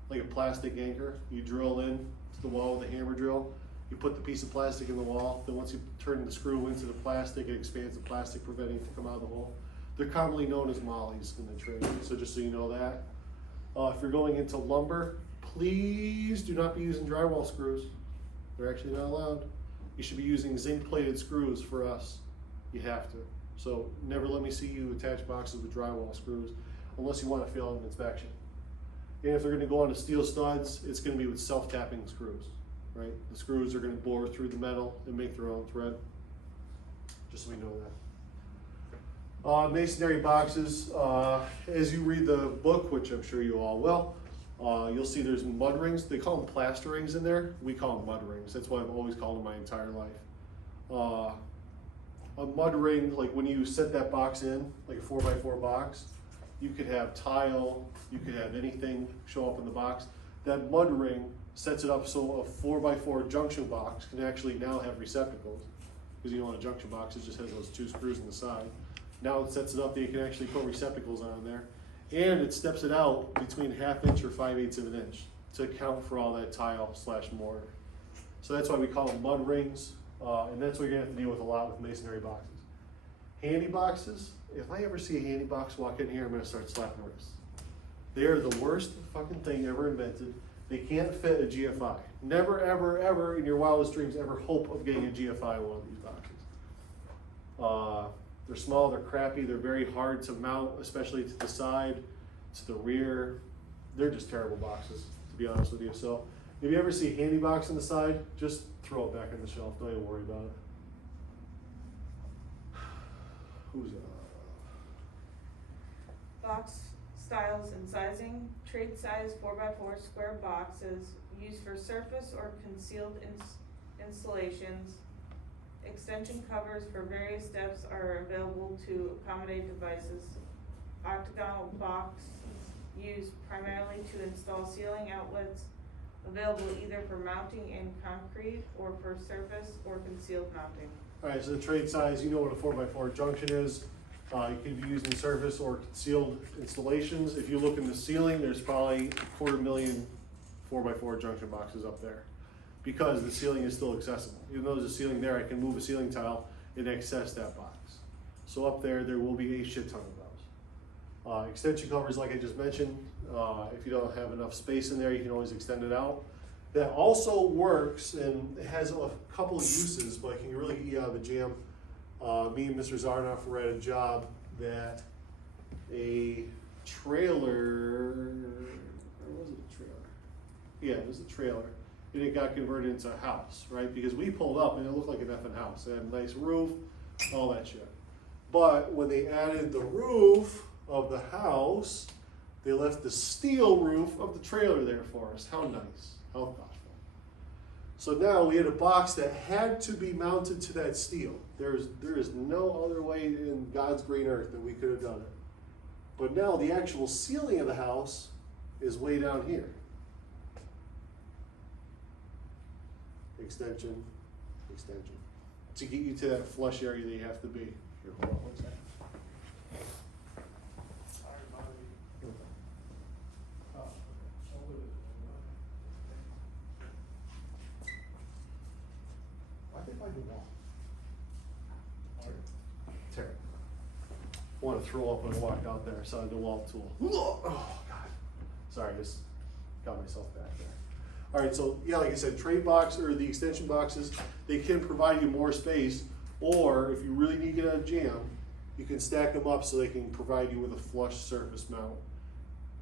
Like a plastic anchor. You drill in to the wall with a hammer drill. You put the piece of plastic in the wall. Then once you turn the screw into the plastic, it expands the plastic, preventing it to come out of the hole. They're commonly known as mollies in the trade. So just so you know that. If you're going into lumber, please do not be using drywall screws. They're actually not allowed. You should be using zinc plated screws for us. You have to. So never let me see you attach boxes with drywall screws unless you want to fail an inspection. And if they're going to go onto steel studs, it's going to be with self-tapping screws, right? The screws are going to bore through the metal and make their own thread. Just so we know that. Masonry boxes, as you read the book, which I'm sure you all will, you'll see there's mud rings. They call them plaster rings in there. We call them mud rings. That's what I've always called them my entire life. A mud ring, like when you set that box in, like a 4x4 box, you could have tile, you could have anything show up in the box. That mud ring sets it up so a 4x4 junction box can actually now have receptacles. Because on a junction box, it just has those 2 screws on the side. Now it sets it up that you can actually put receptacles on there. And it steps it out between 1/2 inch or 5/8 of an inch to account for all that tile / mortar. So that's why we call them mud rings, and that's what you're gonna have to deal with a lot with masonry boxes. Handy boxes, if I ever see a handy box walk in here, I'm gonna start slapping wrists. They are the worst fucking thing ever invented. They can't fit a GFI. Never, ever, ever in your wildest dreams ever hope of getting a GFI in one of these boxes. They're small, they're crappy, they're very hard to mount, especially to the side, to the rear. They're just terrible boxes, to be honest with you. So if you ever see a handy box on the side, just throw it back on the shelf. Don't even worry about it. Who's Box styles and sizing, trade size 4x4 square boxes used for surface or concealed installations. Extension covers for various depths are available to accommodate devices. Octagonal box used primarily to install ceiling outlets, available either for mounting in concrete or for surface or concealed mounting. All right, so the trade size, you know what a 4x4 junction is. It can be used in surface or concealed installations. If you look in the ceiling, there's probably 250,000 4x4 junction boxes up there because the ceiling is still accessible. Even though there's a ceiling there, I can move a ceiling tile and access that box. So up there will be a shit ton of those. Extension covers, like I just mentioned, if you don't have enough space in there, you can always extend it out. That also works, and it has a couple of uses, but it can really get you out of the jam. Me and Mr. Zarnoff were at a job that a trailer, or was it a trailer? Yeah, it was a trailer. And it got converted into a house, right? Because we pulled up and it looked like an effing house. It had a nice roof, all that shit. But when they added the roof of the house, they left the steel roof of the trailer there for us. How nice, how thoughtful. So now we had a box that had to be mounted to that steel. There is no other way in God's green earth that we could have done it. But now the actual ceiling of the house is way down here. Extension, extension. To get you to that flush area that you have to be. Here, hold on one second. I can find the wall. Terry. I want to throw up when I walked out there, so I had the wall tool. Oh, God. Sorry, I just got myself back there. All right, so yeah, like I said, trade box or the extension boxes, they can provide you more space, or if you really need to get out of jam, you can stack them up so they can provide you with a flush surface mount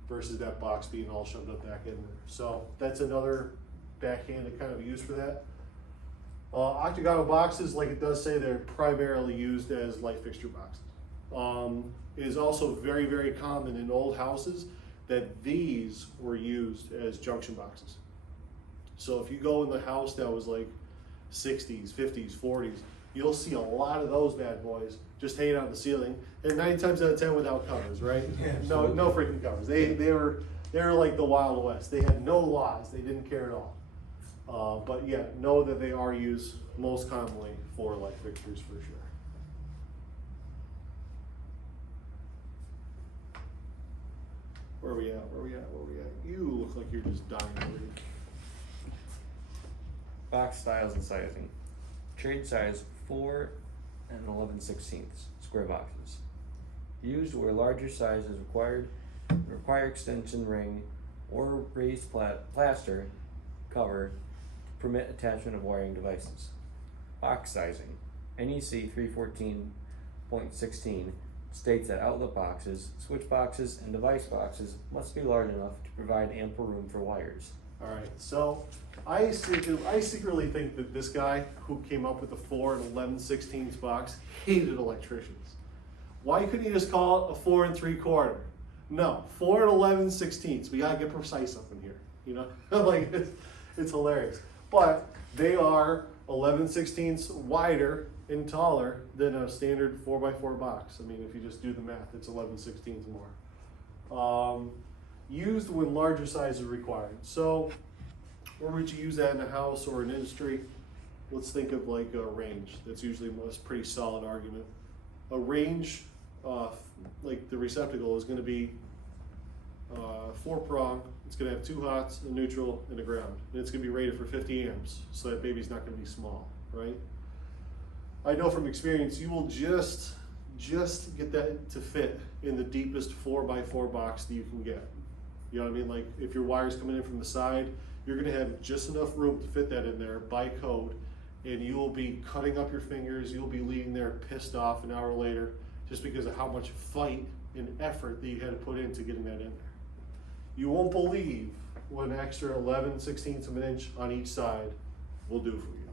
versus that box being all shoved up back in there. So that's another backhanded kind of use for that. Octagonal boxes, like it does say, they're primarily used as light fixture boxes. It is also very, very common in old houses that these were used as junction boxes. So if you go in the house that was like 60s, 50s, 40s, you'll see a lot of those bad boys just hanging out in the ceiling, and 9 times out of 10 without covers, right? Yeah, no freaking covers. They were like the Wild West. They had no laws. They didn't care at all. But yeah, know that they are used most commonly for light fixtures for sure. Where are we at? Where are we at? Where are we at? You look like you're just dying over here. Box styles and sizing. Trade size 4 and 11/16 square boxes. Used where larger size is required, require extension ring or raised plaster cover to permit attachment of wiring devices. Box sizing. NEC 314.16 states that outlet boxes, switch boxes, and device boxes must be large enough to provide ample room for wires. All right, so I secretly think that this guy who came up with the 4 and 11/16 box hated electricians. Why couldn't he just call it a 4 3/4? No, 4 and 11/16. We gotta get precise up in here, you know? Like it's hilarious. But they are 11/16 wider and taller than a standard 4x4 box. I mean, if you just do the math, it's 11/16 more. Used when larger size is required. So, where would you use that in a house or an industry? Let's think of like a range. That's usually a pretty solid argument. A range, like the receptacle, is going to be 4-prong. It's going to have 2 hots, a neutral, and a ground. And it's going to be rated for 50 amps, so that baby's not going to be small, right? I know from experience, you will just get that to fit in the deepest 4x4 box that you can get. You know what I mean? Like if your wire's coming in from the side, you're gonna have just enough room to fit that in there by code, and you will be cutting up your fingers, you'll be leaving there pissed off an hour later just because of how much fight and effort that you had to put into getting that in there. You won't believe what an extra 11/16 of an inch on each side will do for you.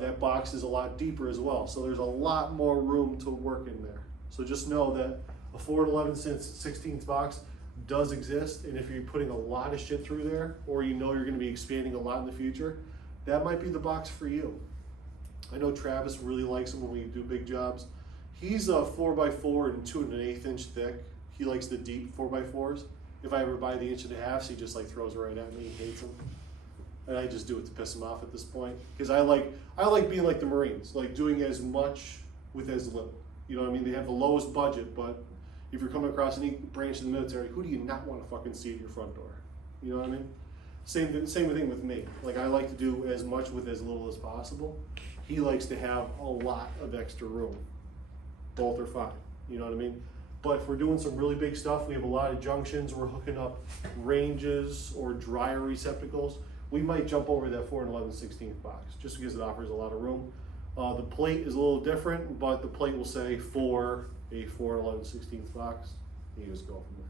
That box is a lot deeper as well, so there's a lot more room to work in there. So just know that a 4 and 11/16 box does exist, and if you're putting a lot of shit through there, or you know you're going to be expanding a lot in the future, that might be the box for you. I know Travis really likes them when we do big jobs. He's a 4x4 and 2 1/8 inch thick. He likes the deep 4x4s. If I ever buy the 1 1/2, he just like throws it right at me. He hates them, and I just do it to piss him off at this point because I like being like the Marines, like doing as much with as little. You know what I mean? They have the lowest budget, but if you're coming across any branch in the military, who do you not want to fucking see at your front door? You know what I mean? Same thing with me. Like I like to do as much with as little as possible. He likes to have a lot of extra room. Both are fine. You know what I mean? But if we're doing some really big stuff, we have a lot of junctions, we're hooking up ranges or dryer receptacles, we might jump over that 4 and 11/16 box just because it offers a lot of room. The plate is a little different, but the plate will say for a 4 and 11/16 box. You just go from there.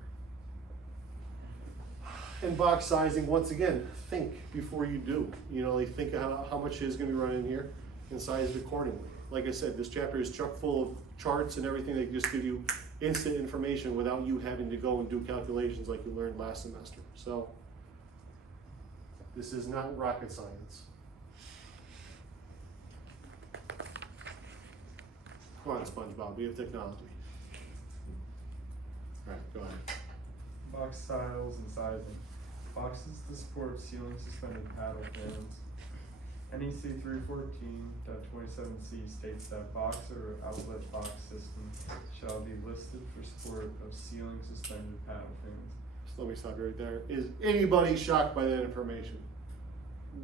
And box sizing, once again, think before you do. You know, like think of how much is going to be running in here and size it accordingly. Like I said, this chapter is chock full of charts and everything that just give you instant information without you having to go and do calculations like you learned last semester. So this is not rocket science. Come on, SpongeBob, we have technology. Go ahead. Box styles and sizing. Boxes to support ceiling suspended paddle fans. NEC 314.27C states that box or outlet box systems shall be listed for support of ceiling suspended paddle fans. So let me stop you right there. Is anybody shocked by that information?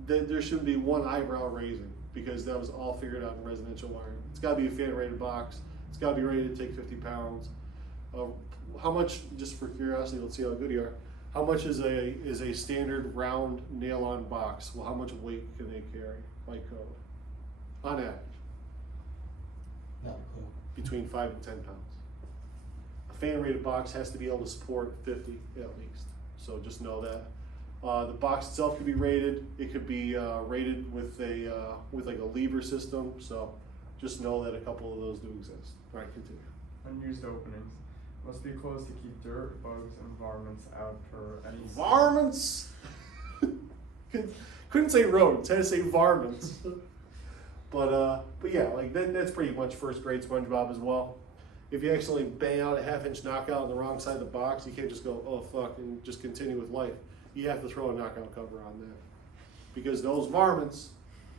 There shouldn't be one eyebrow raising, because that was all figured out in residential wiring. It's gotta be a fan rated box. It's gotta be rated to take 50 pounds. How much, just for curiosity, let's see how good you are. How much is a standard round nail-on box? Well, how much weight can they carry by code? On average, Not a clue. between 5 and 10 pounds. A fan-rated box has to be able to support 50 at least. So just know that. The box itself could be rated. It could be rated with like a lever system. So just know that a couple of those do exist. All right, continue. Unused openings must be closed to keep dirt, bugs, and varmints out per NEC. Varmints. Couldn't say rodents. Had to say varmints. But yeah, like that's pretty much first grade SpongeBob as well. If you accidentally bang out a 1/2-inch knockout on the wrong side of the box, you can't just go, oh fuck, and just continue with life. You have to throw a knockout cover on that, because those varmints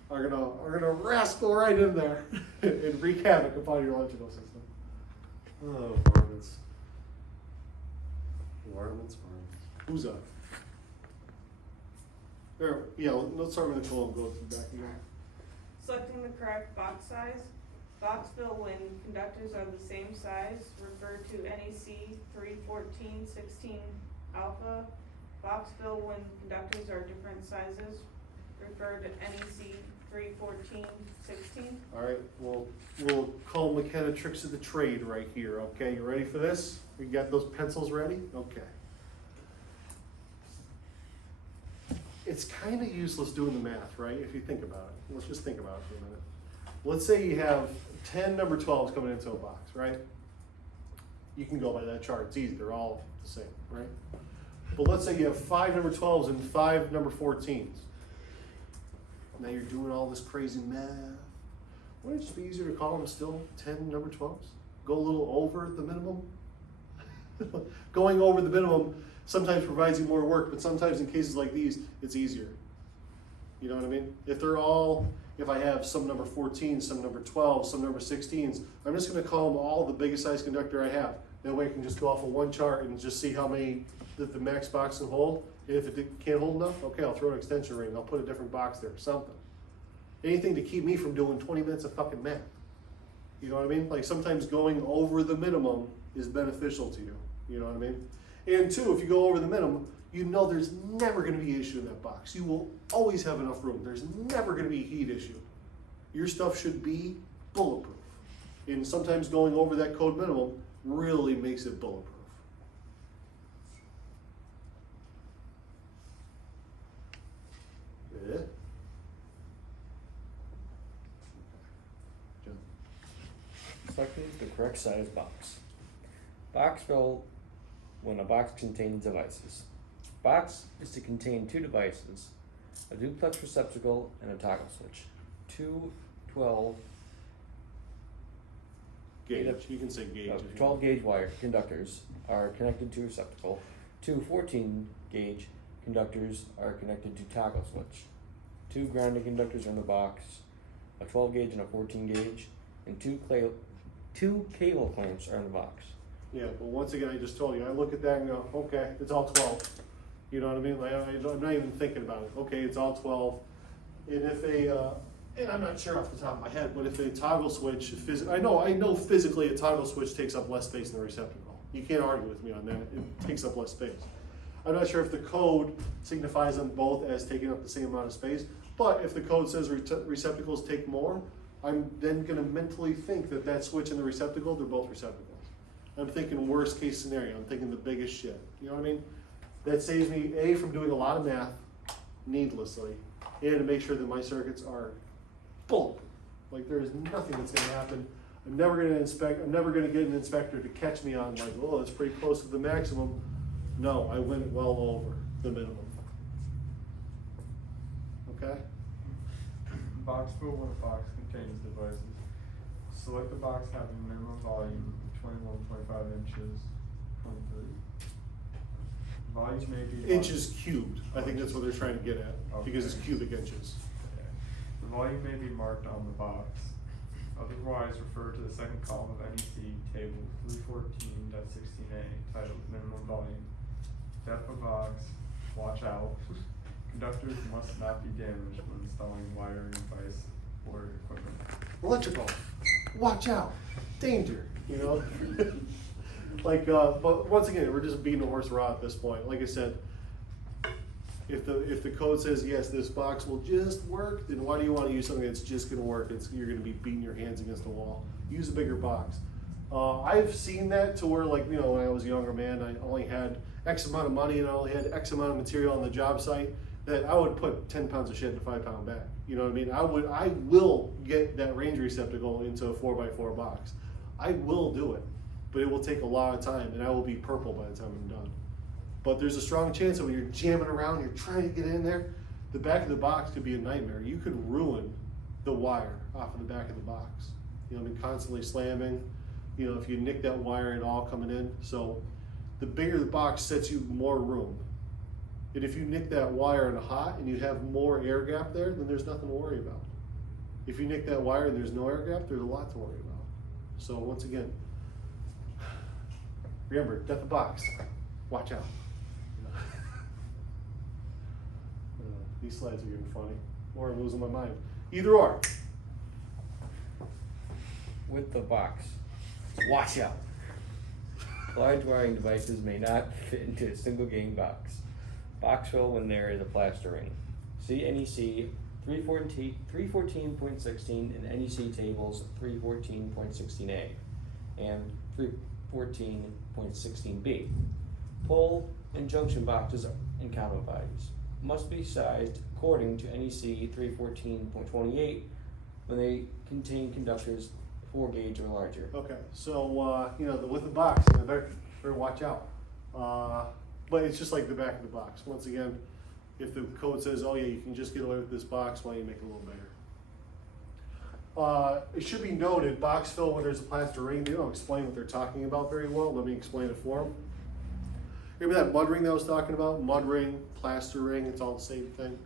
are gonna rascal right in there and wreak havoc upon your electrical system. Oh, varmints. Varmints. Who's up? There, yeah, let's start with Nicole and go to the back again. Selecting the correct box size. Box fill when conductors are the same size, refer to NEC 314-16 alpha. Box fill when conductors are different sizes, refer to NEC 314-16. All right, we'll call McKenna tricks of the trade right here. Okay, you ready for this? You got those pencils ready? Okay. It's kind of useless doing the math, right? If you think about it. Let's just think about it for a minute. Let's say you have 10 number 12s coming into a box, right? You can go by that chart. It's easy. They're all the same, right? But let's say you have 5 number 12s and 5 number 14s. Now you're doing all this crazy math. Wouldn't it just be easier to call them still 10 number 12s? Go a little over the minimum? Going over the minimum sometimes provides you more work, but sometimes in cases like these, it's easier. You know what I mean? If I have some number 14, some number 12, some number 16s, I'm just gonna call them all the biggest size conductor I have. That way I can just go off of one chart and just see how many that the max box can hold. And if it can't hold enough, okay, I'll throw an extension ring. I'll put a different box there, something. Anything to keep me from doing 20 minutes of fucking math. You know what I mean? Like sometimes going over the minimum is beneficial to you. You know what I mean? And two, if you go over the minimum, you know there's never going to be an issue in that box. You will always have enough room. There's never going to be a heat issue. Your stuff should be bulletproof. And sometimes going over that code minimum really makes it bulletproof. Yeah. John. Selecting the correct size box. Box fill when a box contains devices. Box is to contain 2 devices, a duplex receptacle and a toggle switch. 2 12 Gauge. You can say gauge. 12 gauge wire conductors are connected to receptacle. 2 14 gauge conductors are connected to toggle switch. 2 grounding conductors are in the box, a 12 gauge and a 14 gauge, and 2 cable clamps are in the box. Yeah, but once again, I just told you, I look at that and go, okay, it's all 12. You know what I mean? Like, I'm not even thinking about it. Okay, it's all 12. And if and I'm not sure off the top of my head, but if a toggle switch, I know physically a toggle switch takes up less space than the receptacle. You can't argue with me on that. It takes up less space. I'm not sure if the code signifies them both as taking up the same amount of space, but if the code says receptacles take more, I'm then gonna mentally think that switch and the receptacle, they're both receptacles. I'm thinking worst case scenario. I'm thinking the biggest shit. You know what I mean? That saves me, A, from doing a lot of math needlessly, and to make sure that my circuits are bulletproof. Like there is nothing that's gonna happen. I'm never gonna get an inspector to catch me on like, oh, it's pretty close to the maximum. No, I went well over the minimum. Okay? Box fill when a box contains devices. Select the box having minimum volume of 21.5 inches 23. Volume may be. Inches cubed, I think that's what they're trying to get at, because it's Okay. cubic inches. Okay. The volume may be marked on the box. Otherwise, refer to the second column of NEC table 314.16a titled minimum volume. Depth of box, watch out. Conductors must not be damaged when installing wiring device or equipment. Electrical, watch out, danger, you know? Like, but once again, we're just beating a horse raw at this point. Like I said, if the code says, yes, this box will just work, then why do you want to use something that's just gonna work? You're gonna be beating your hands against the wall. Use a bigger box. I've seen that to where, like, you know, when I was a younger man, I only had X amount of money and I only had X amount of material on the job site, that I would put 10 pounds of shit in a 5-pound bag. You know what I mean? I will get that range receptacle into a 4x4 box. I will do it, but it will take a lot of time and I will be purple by the time I'm done. But there's a strong chance that when you're jamming around, you're trying to get in there, the back of the box could be a nightmare. You could ruin the wire off of the back of the box. You know what I mean? Constantly slamming, you know, if you nick that wire at all coming in. So the bigger the box sets you more room. And if you nick that wire in a hot and you have more air gap there, then there's nothing to worry about. If you nick that wire and there's no air gap, there's a lot to worry about. So once again, remember, depth of box, watch out. These slides are getting funny, or I'm losing my mind. Either or. With the box, watch out. Large wiring devices may not fit into a single gang box. Box fill when there is a plastering. See NEC 314.16 and NEC tables 314.16a and 314.16b. Pole and junction boxes and common bodies must be sized according to NEC 314.28 when they contain conductors 4 gauge or larger. Okay, so you know, with the box, you know, better watch out. But it's just like the back of the box. Once again, if the code says, oh yeah, you can just get away with this box, why don't you make it a little bigger? It should be noted, box fill when there's a plaster ring, they don't explain what they're talking about very well. Let me explain it for them. Remember that mud ring that I was talking about? Mud ring, plaster ring, it's all the same thing.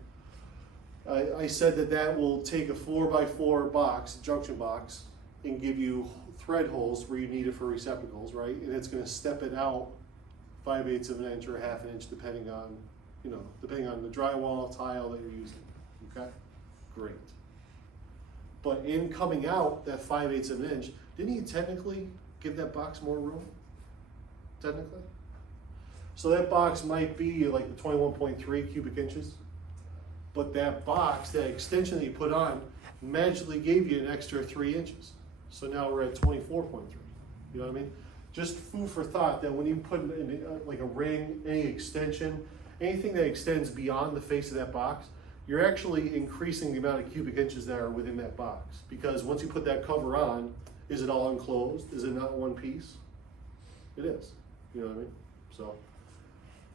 I said that will take a 4x4 box, junction box, and give you thread holes where you need it for receptacles, right? And it's gonna step it out 5/8 of an inch or a half an inch, depending on, you know, depending on the drywall tile that you're using, okay? Great. But in coming out that 5/8 of an inch, didn't you technically give that box more room? Technically? So that box might be like the 21.3 cubic inches, but that box, that extension that you put on, magically gave you an extra 3 inches. So now we're at 24.3, you know what I mean? Just food for thought that when you put in like a ring, any extension, anything that extends beyond the face of that box, you're actually increasing the amount of cubic inches that are within that box. Because once you put that cover on, is it all enclosed? Is it not one piece? It is, you know what I mean? So,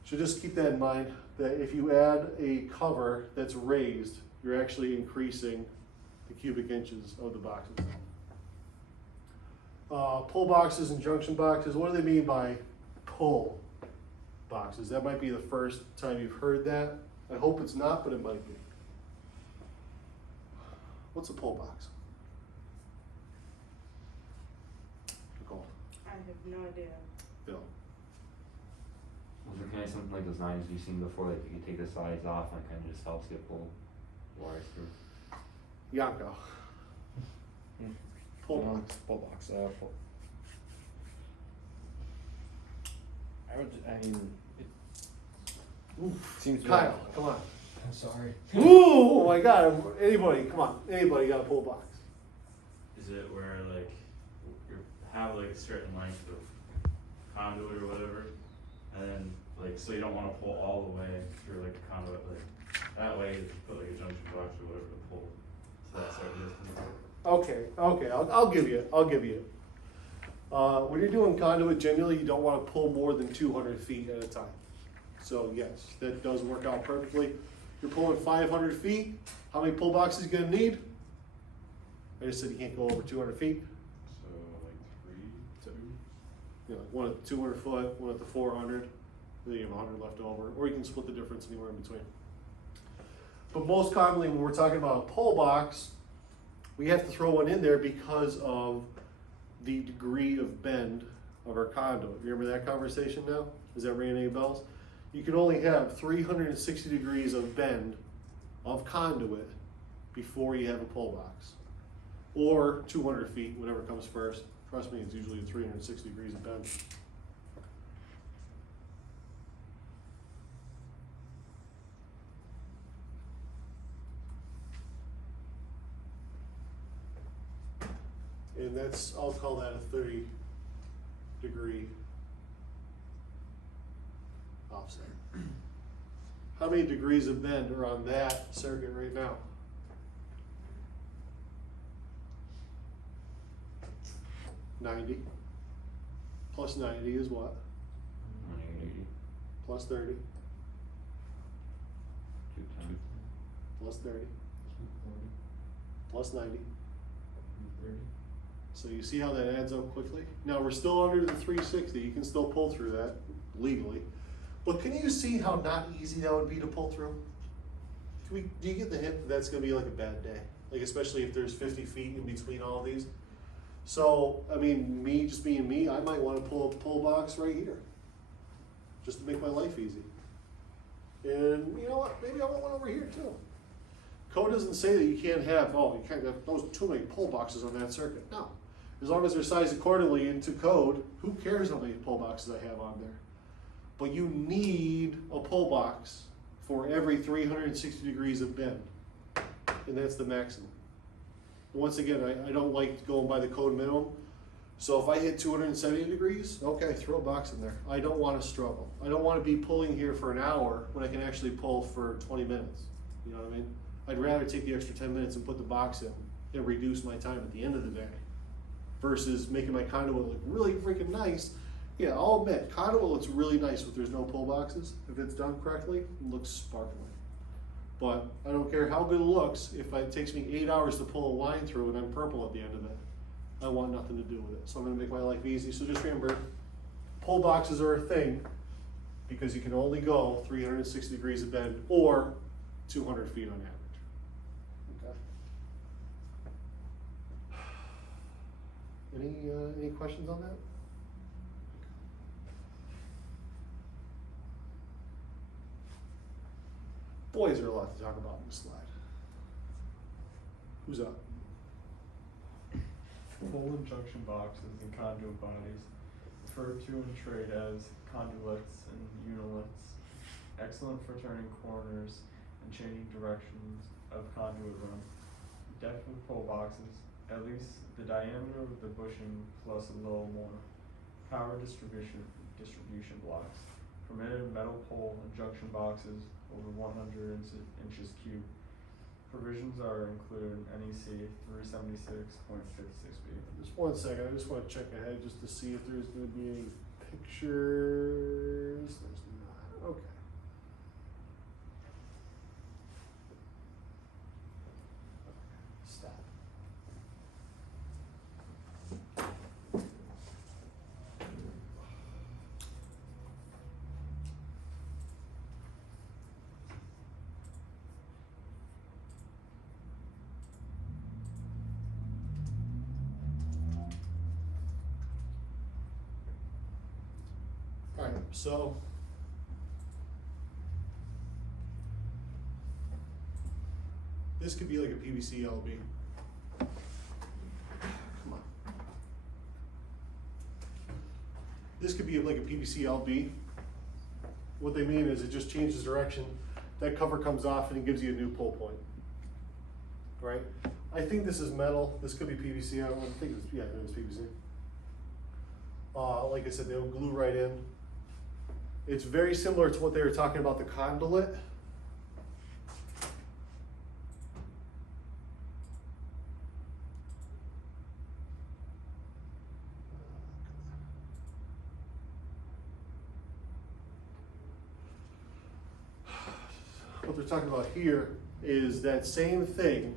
just keep that in mind, that if you add a cover that's raised, you're actually increasing the cubic inches of the box itself. Pull boxes and junction boxes, what do they mean by pull boxes? That might be the first time you've heard that. I hope it's not, but it might be. What's a pull box? Nicole? I have no idea. Bill? Was there kind of something like those knives you've seen before, like you take the sides off and it kind of just helps you pull wires through? Yanko? Pull box. Pull box. Pull. I mean, it Oof. seems to Kyle, come on. I'm sorry. Ooh, oh my God, anybody, come on, anybody got a pull box? Is it where like you have like a certain length of conduit or whatever, and then like so you don't want to pull all the way through like the conduit, like that way you put like a junction box or whatever to pull to that certain distance. Okay, I'll give you. When you're doing conduit, generally you don't want to pull more than 200 feet at a time. So yes, that does work out perfectly. You're pulling 500 feet. How many pull boxes you gonna need? I just said you can't go over 200 feet. So like 3, 2. you know, one at the 200 foot, one at the 400, then you have 100 left over, or you can split the difference anywhere in between. But most commonly, when we're talking about a pole box, we have to throw one in there because of the degree of bend of our conduit. You remember that conversation now? Is that ringing any bells? You can only have 360 degrees of bend of conduit before you have a pole box. Or 200 feet, whatever comes first. Trust me, it's usually 360 degrees of bend. And that's, I'll call that a 30 degree offset. How many degrees of bend are on that circuit right now? 90. Plus 90 is what? 180, Plus 30. 210, Plus 30. 240, Plus 90. 230. So you see how that adds up quickly? Now we're still under the 360. You can still pull through that legally. But can you see how not easy that would be to pull through? Do you get the hint that that's going to be like a bad day? Like especially if there's 50 feet in between all of these. So, I mean, me, just being me, I might want to pull a pull box right here. Just to make my life easy. And you know what? Maybe I want one over here too. Code doesn't say that you can't have, oh, you can't have those too many pull boxes on that circuit. No. As long as they're sized accordingly into code, who cares how many pull boxes I have on there? But you need a pull box for every 360 degrees of bend. And that's the maximum. Once again, I don't like going by the code minimum. So if I hit 270 degrees, okay, throw a box in there. I don't want to struggle. I don't want to be pulling here for an hour when I can actually pull for 20 minutes. You know what I mean? I'd rather take the extra 10 minutes and put the box in and reduce my time at the end of the day versus making my conduit look really freaking nice. Yeah, I'll admit, conduit looks really nice if there's no pull boxes. If it's done correctly, it looks sparkling. But I don't care how good it looks, if it takes me 8 hours to pull a line through and I'm purple at the end of it, I want nothing to do with it. So I'm gonna make my life easy. So just remember, pull boxes are a thing because you can only go 360 degrees of bend or 200 feet on average. Okay. Any questions on that? Boy, is there a lot to talk about in this slide. Who's up? Full injection boxes and conduit bodies, referred to in trade as conduits and unilets, excellent for turning corners and changing directions of conduit run. Depth of pole boxes, at least the diameter of the bushing plus a little more. Power distribution blocks. Permitted metal pole and junction boxes over 100 inches cube. Provisions are included in NEC 376.56B. Just 1 second, I just want to check ahead just to see if there's going to be any pictures. There's not. Okay. Stop. All right, so this could be like a PVC LB. Come on. This could be like a PVC LB. What they mean is it just changes direction. That cover comes off and it gives you a new pull point. Right? I think this is metal. This could be PVC. I don't think it's, yeah, it's PVC. Like I said, they'll glue right in. It's very similar to what they were talking about the conduit. What they're talking about here is that same thing,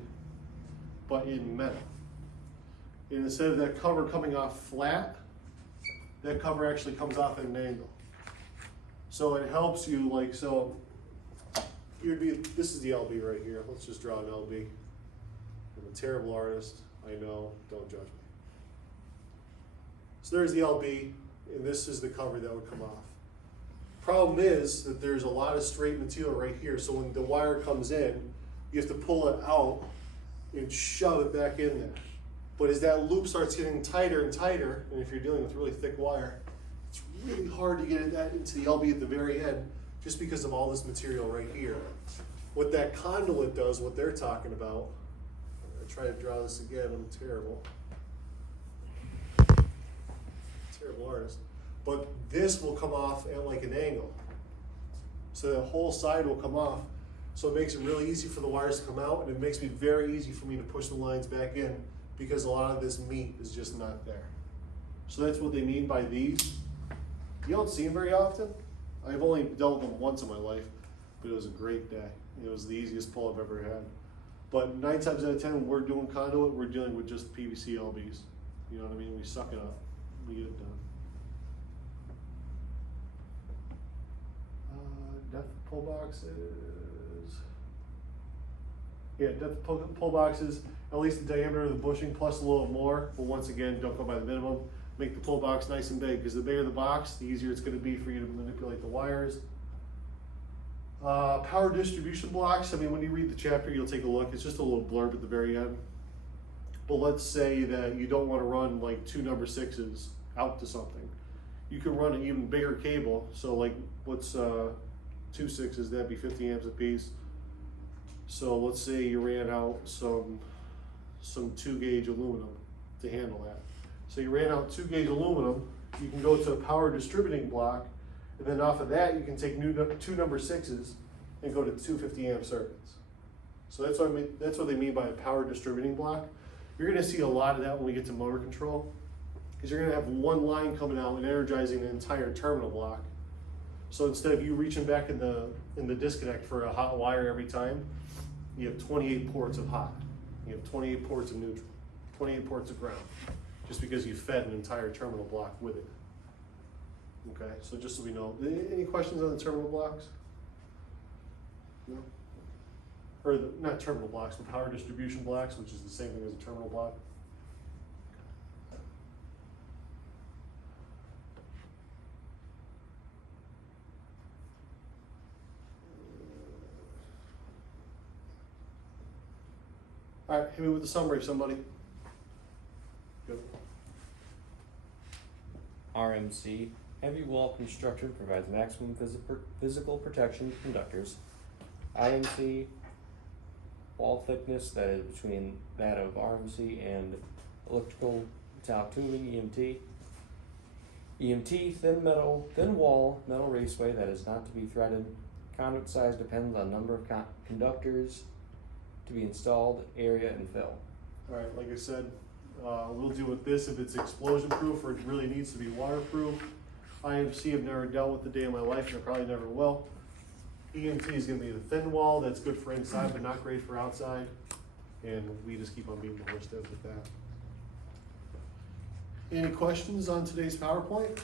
but in metal. And instead of that cover coming off flat, that cover actually comes off at an angle. So it helps you, like, so this is the LB right here. Let's just draw an LB. I'm a terrible artist, I know, don't judge me. So there's the LB, and this is the cover that would come off. Problem is that there's a lot of straight material right here, so when the wire comes in, you have to pull it out and shove it back in there. But as that loop starts getting tighter and tighter, and if you're dealing with really thick wire, it's really hard to get that into the LB at the very end, just because of all this material right here. What that conduit does, what they're talking about, I try to draw this again, I'm terrible. Terrible artist. But this will come off at like an angle. So the whole side will come off. So it makes it really easy for the wires to come out, and it makes it very easy for me to push the lines back in because a lot of this meat is just not there. So that's what they mean by these. You don't see them very often. I've only dealt with them once in my life, but it was a great day. It was the easiest pull I've ever had. But 9 times out of 10, when we're doing conduit, we're dealing with just PVC LBs. You know what I mean? We suck it up. We get it done. Depth pull boxes. Yeah, depth pull boxes, at least the diameter of the bushing plus a little more. But once again, don't go by the minimum. Make the pull box nice and big, because the bigger the box, the easier it's going to be for you to manipulate the wires. Power distribution blocks. I mean, when you read the chapter, you'll take a look. It's just a little blurb at the very end. But let's say that you don't want to run like 2 number 6s out to something. You can run an even bigger cable. So like, what's 2 6s? That'd be 50 amps a piece. So let's say you ran out some 2-gauge aluminum to handle that. So you ran out 2-gauge aluminum. You can go to a power distributing block, and then off of that you can take 2 number 6s and go to 250 amp circuits. So that's what they mean by a power distributing block. You're going to see a lot of that when we get to motor control, because you're going to have one line coming out and energizing the entire terminal block. So instead of you reaching back in the disconnect for a hot wire every time, you have 28 ports of hot. You have 28 ports of neutral, 28 ports of ground, just because you fed an entire terminal block with it. Okay, so just so we know. Any questions on the terminal blocks? No? Or not terminal blocks, but power distribution blocks, which is the same thing as a terminal block. All right, hit me with the summary, somebody. Good. RMC, heavy wall construction provides maximum physical protection to conductors. IMC, wall thickness that is between that of RMC and electrical metallic tubing, EMT. EMT, thin wall metal raceway that is not to be threaded. Conduit size depends on number of conductors to be installed, area, and fill. All right, like I said, we'll deal with this if it's explosion proof or it really needs to be waterproof. IMC, I've never dealt with the day of my life, and I probably never will. EMT is going to be the thin wall that's good for inside but not great for outside, and we just keep on beating the horse dead with that. Any questions on today's PowerPoint?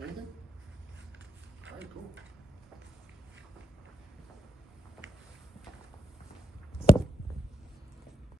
Anything?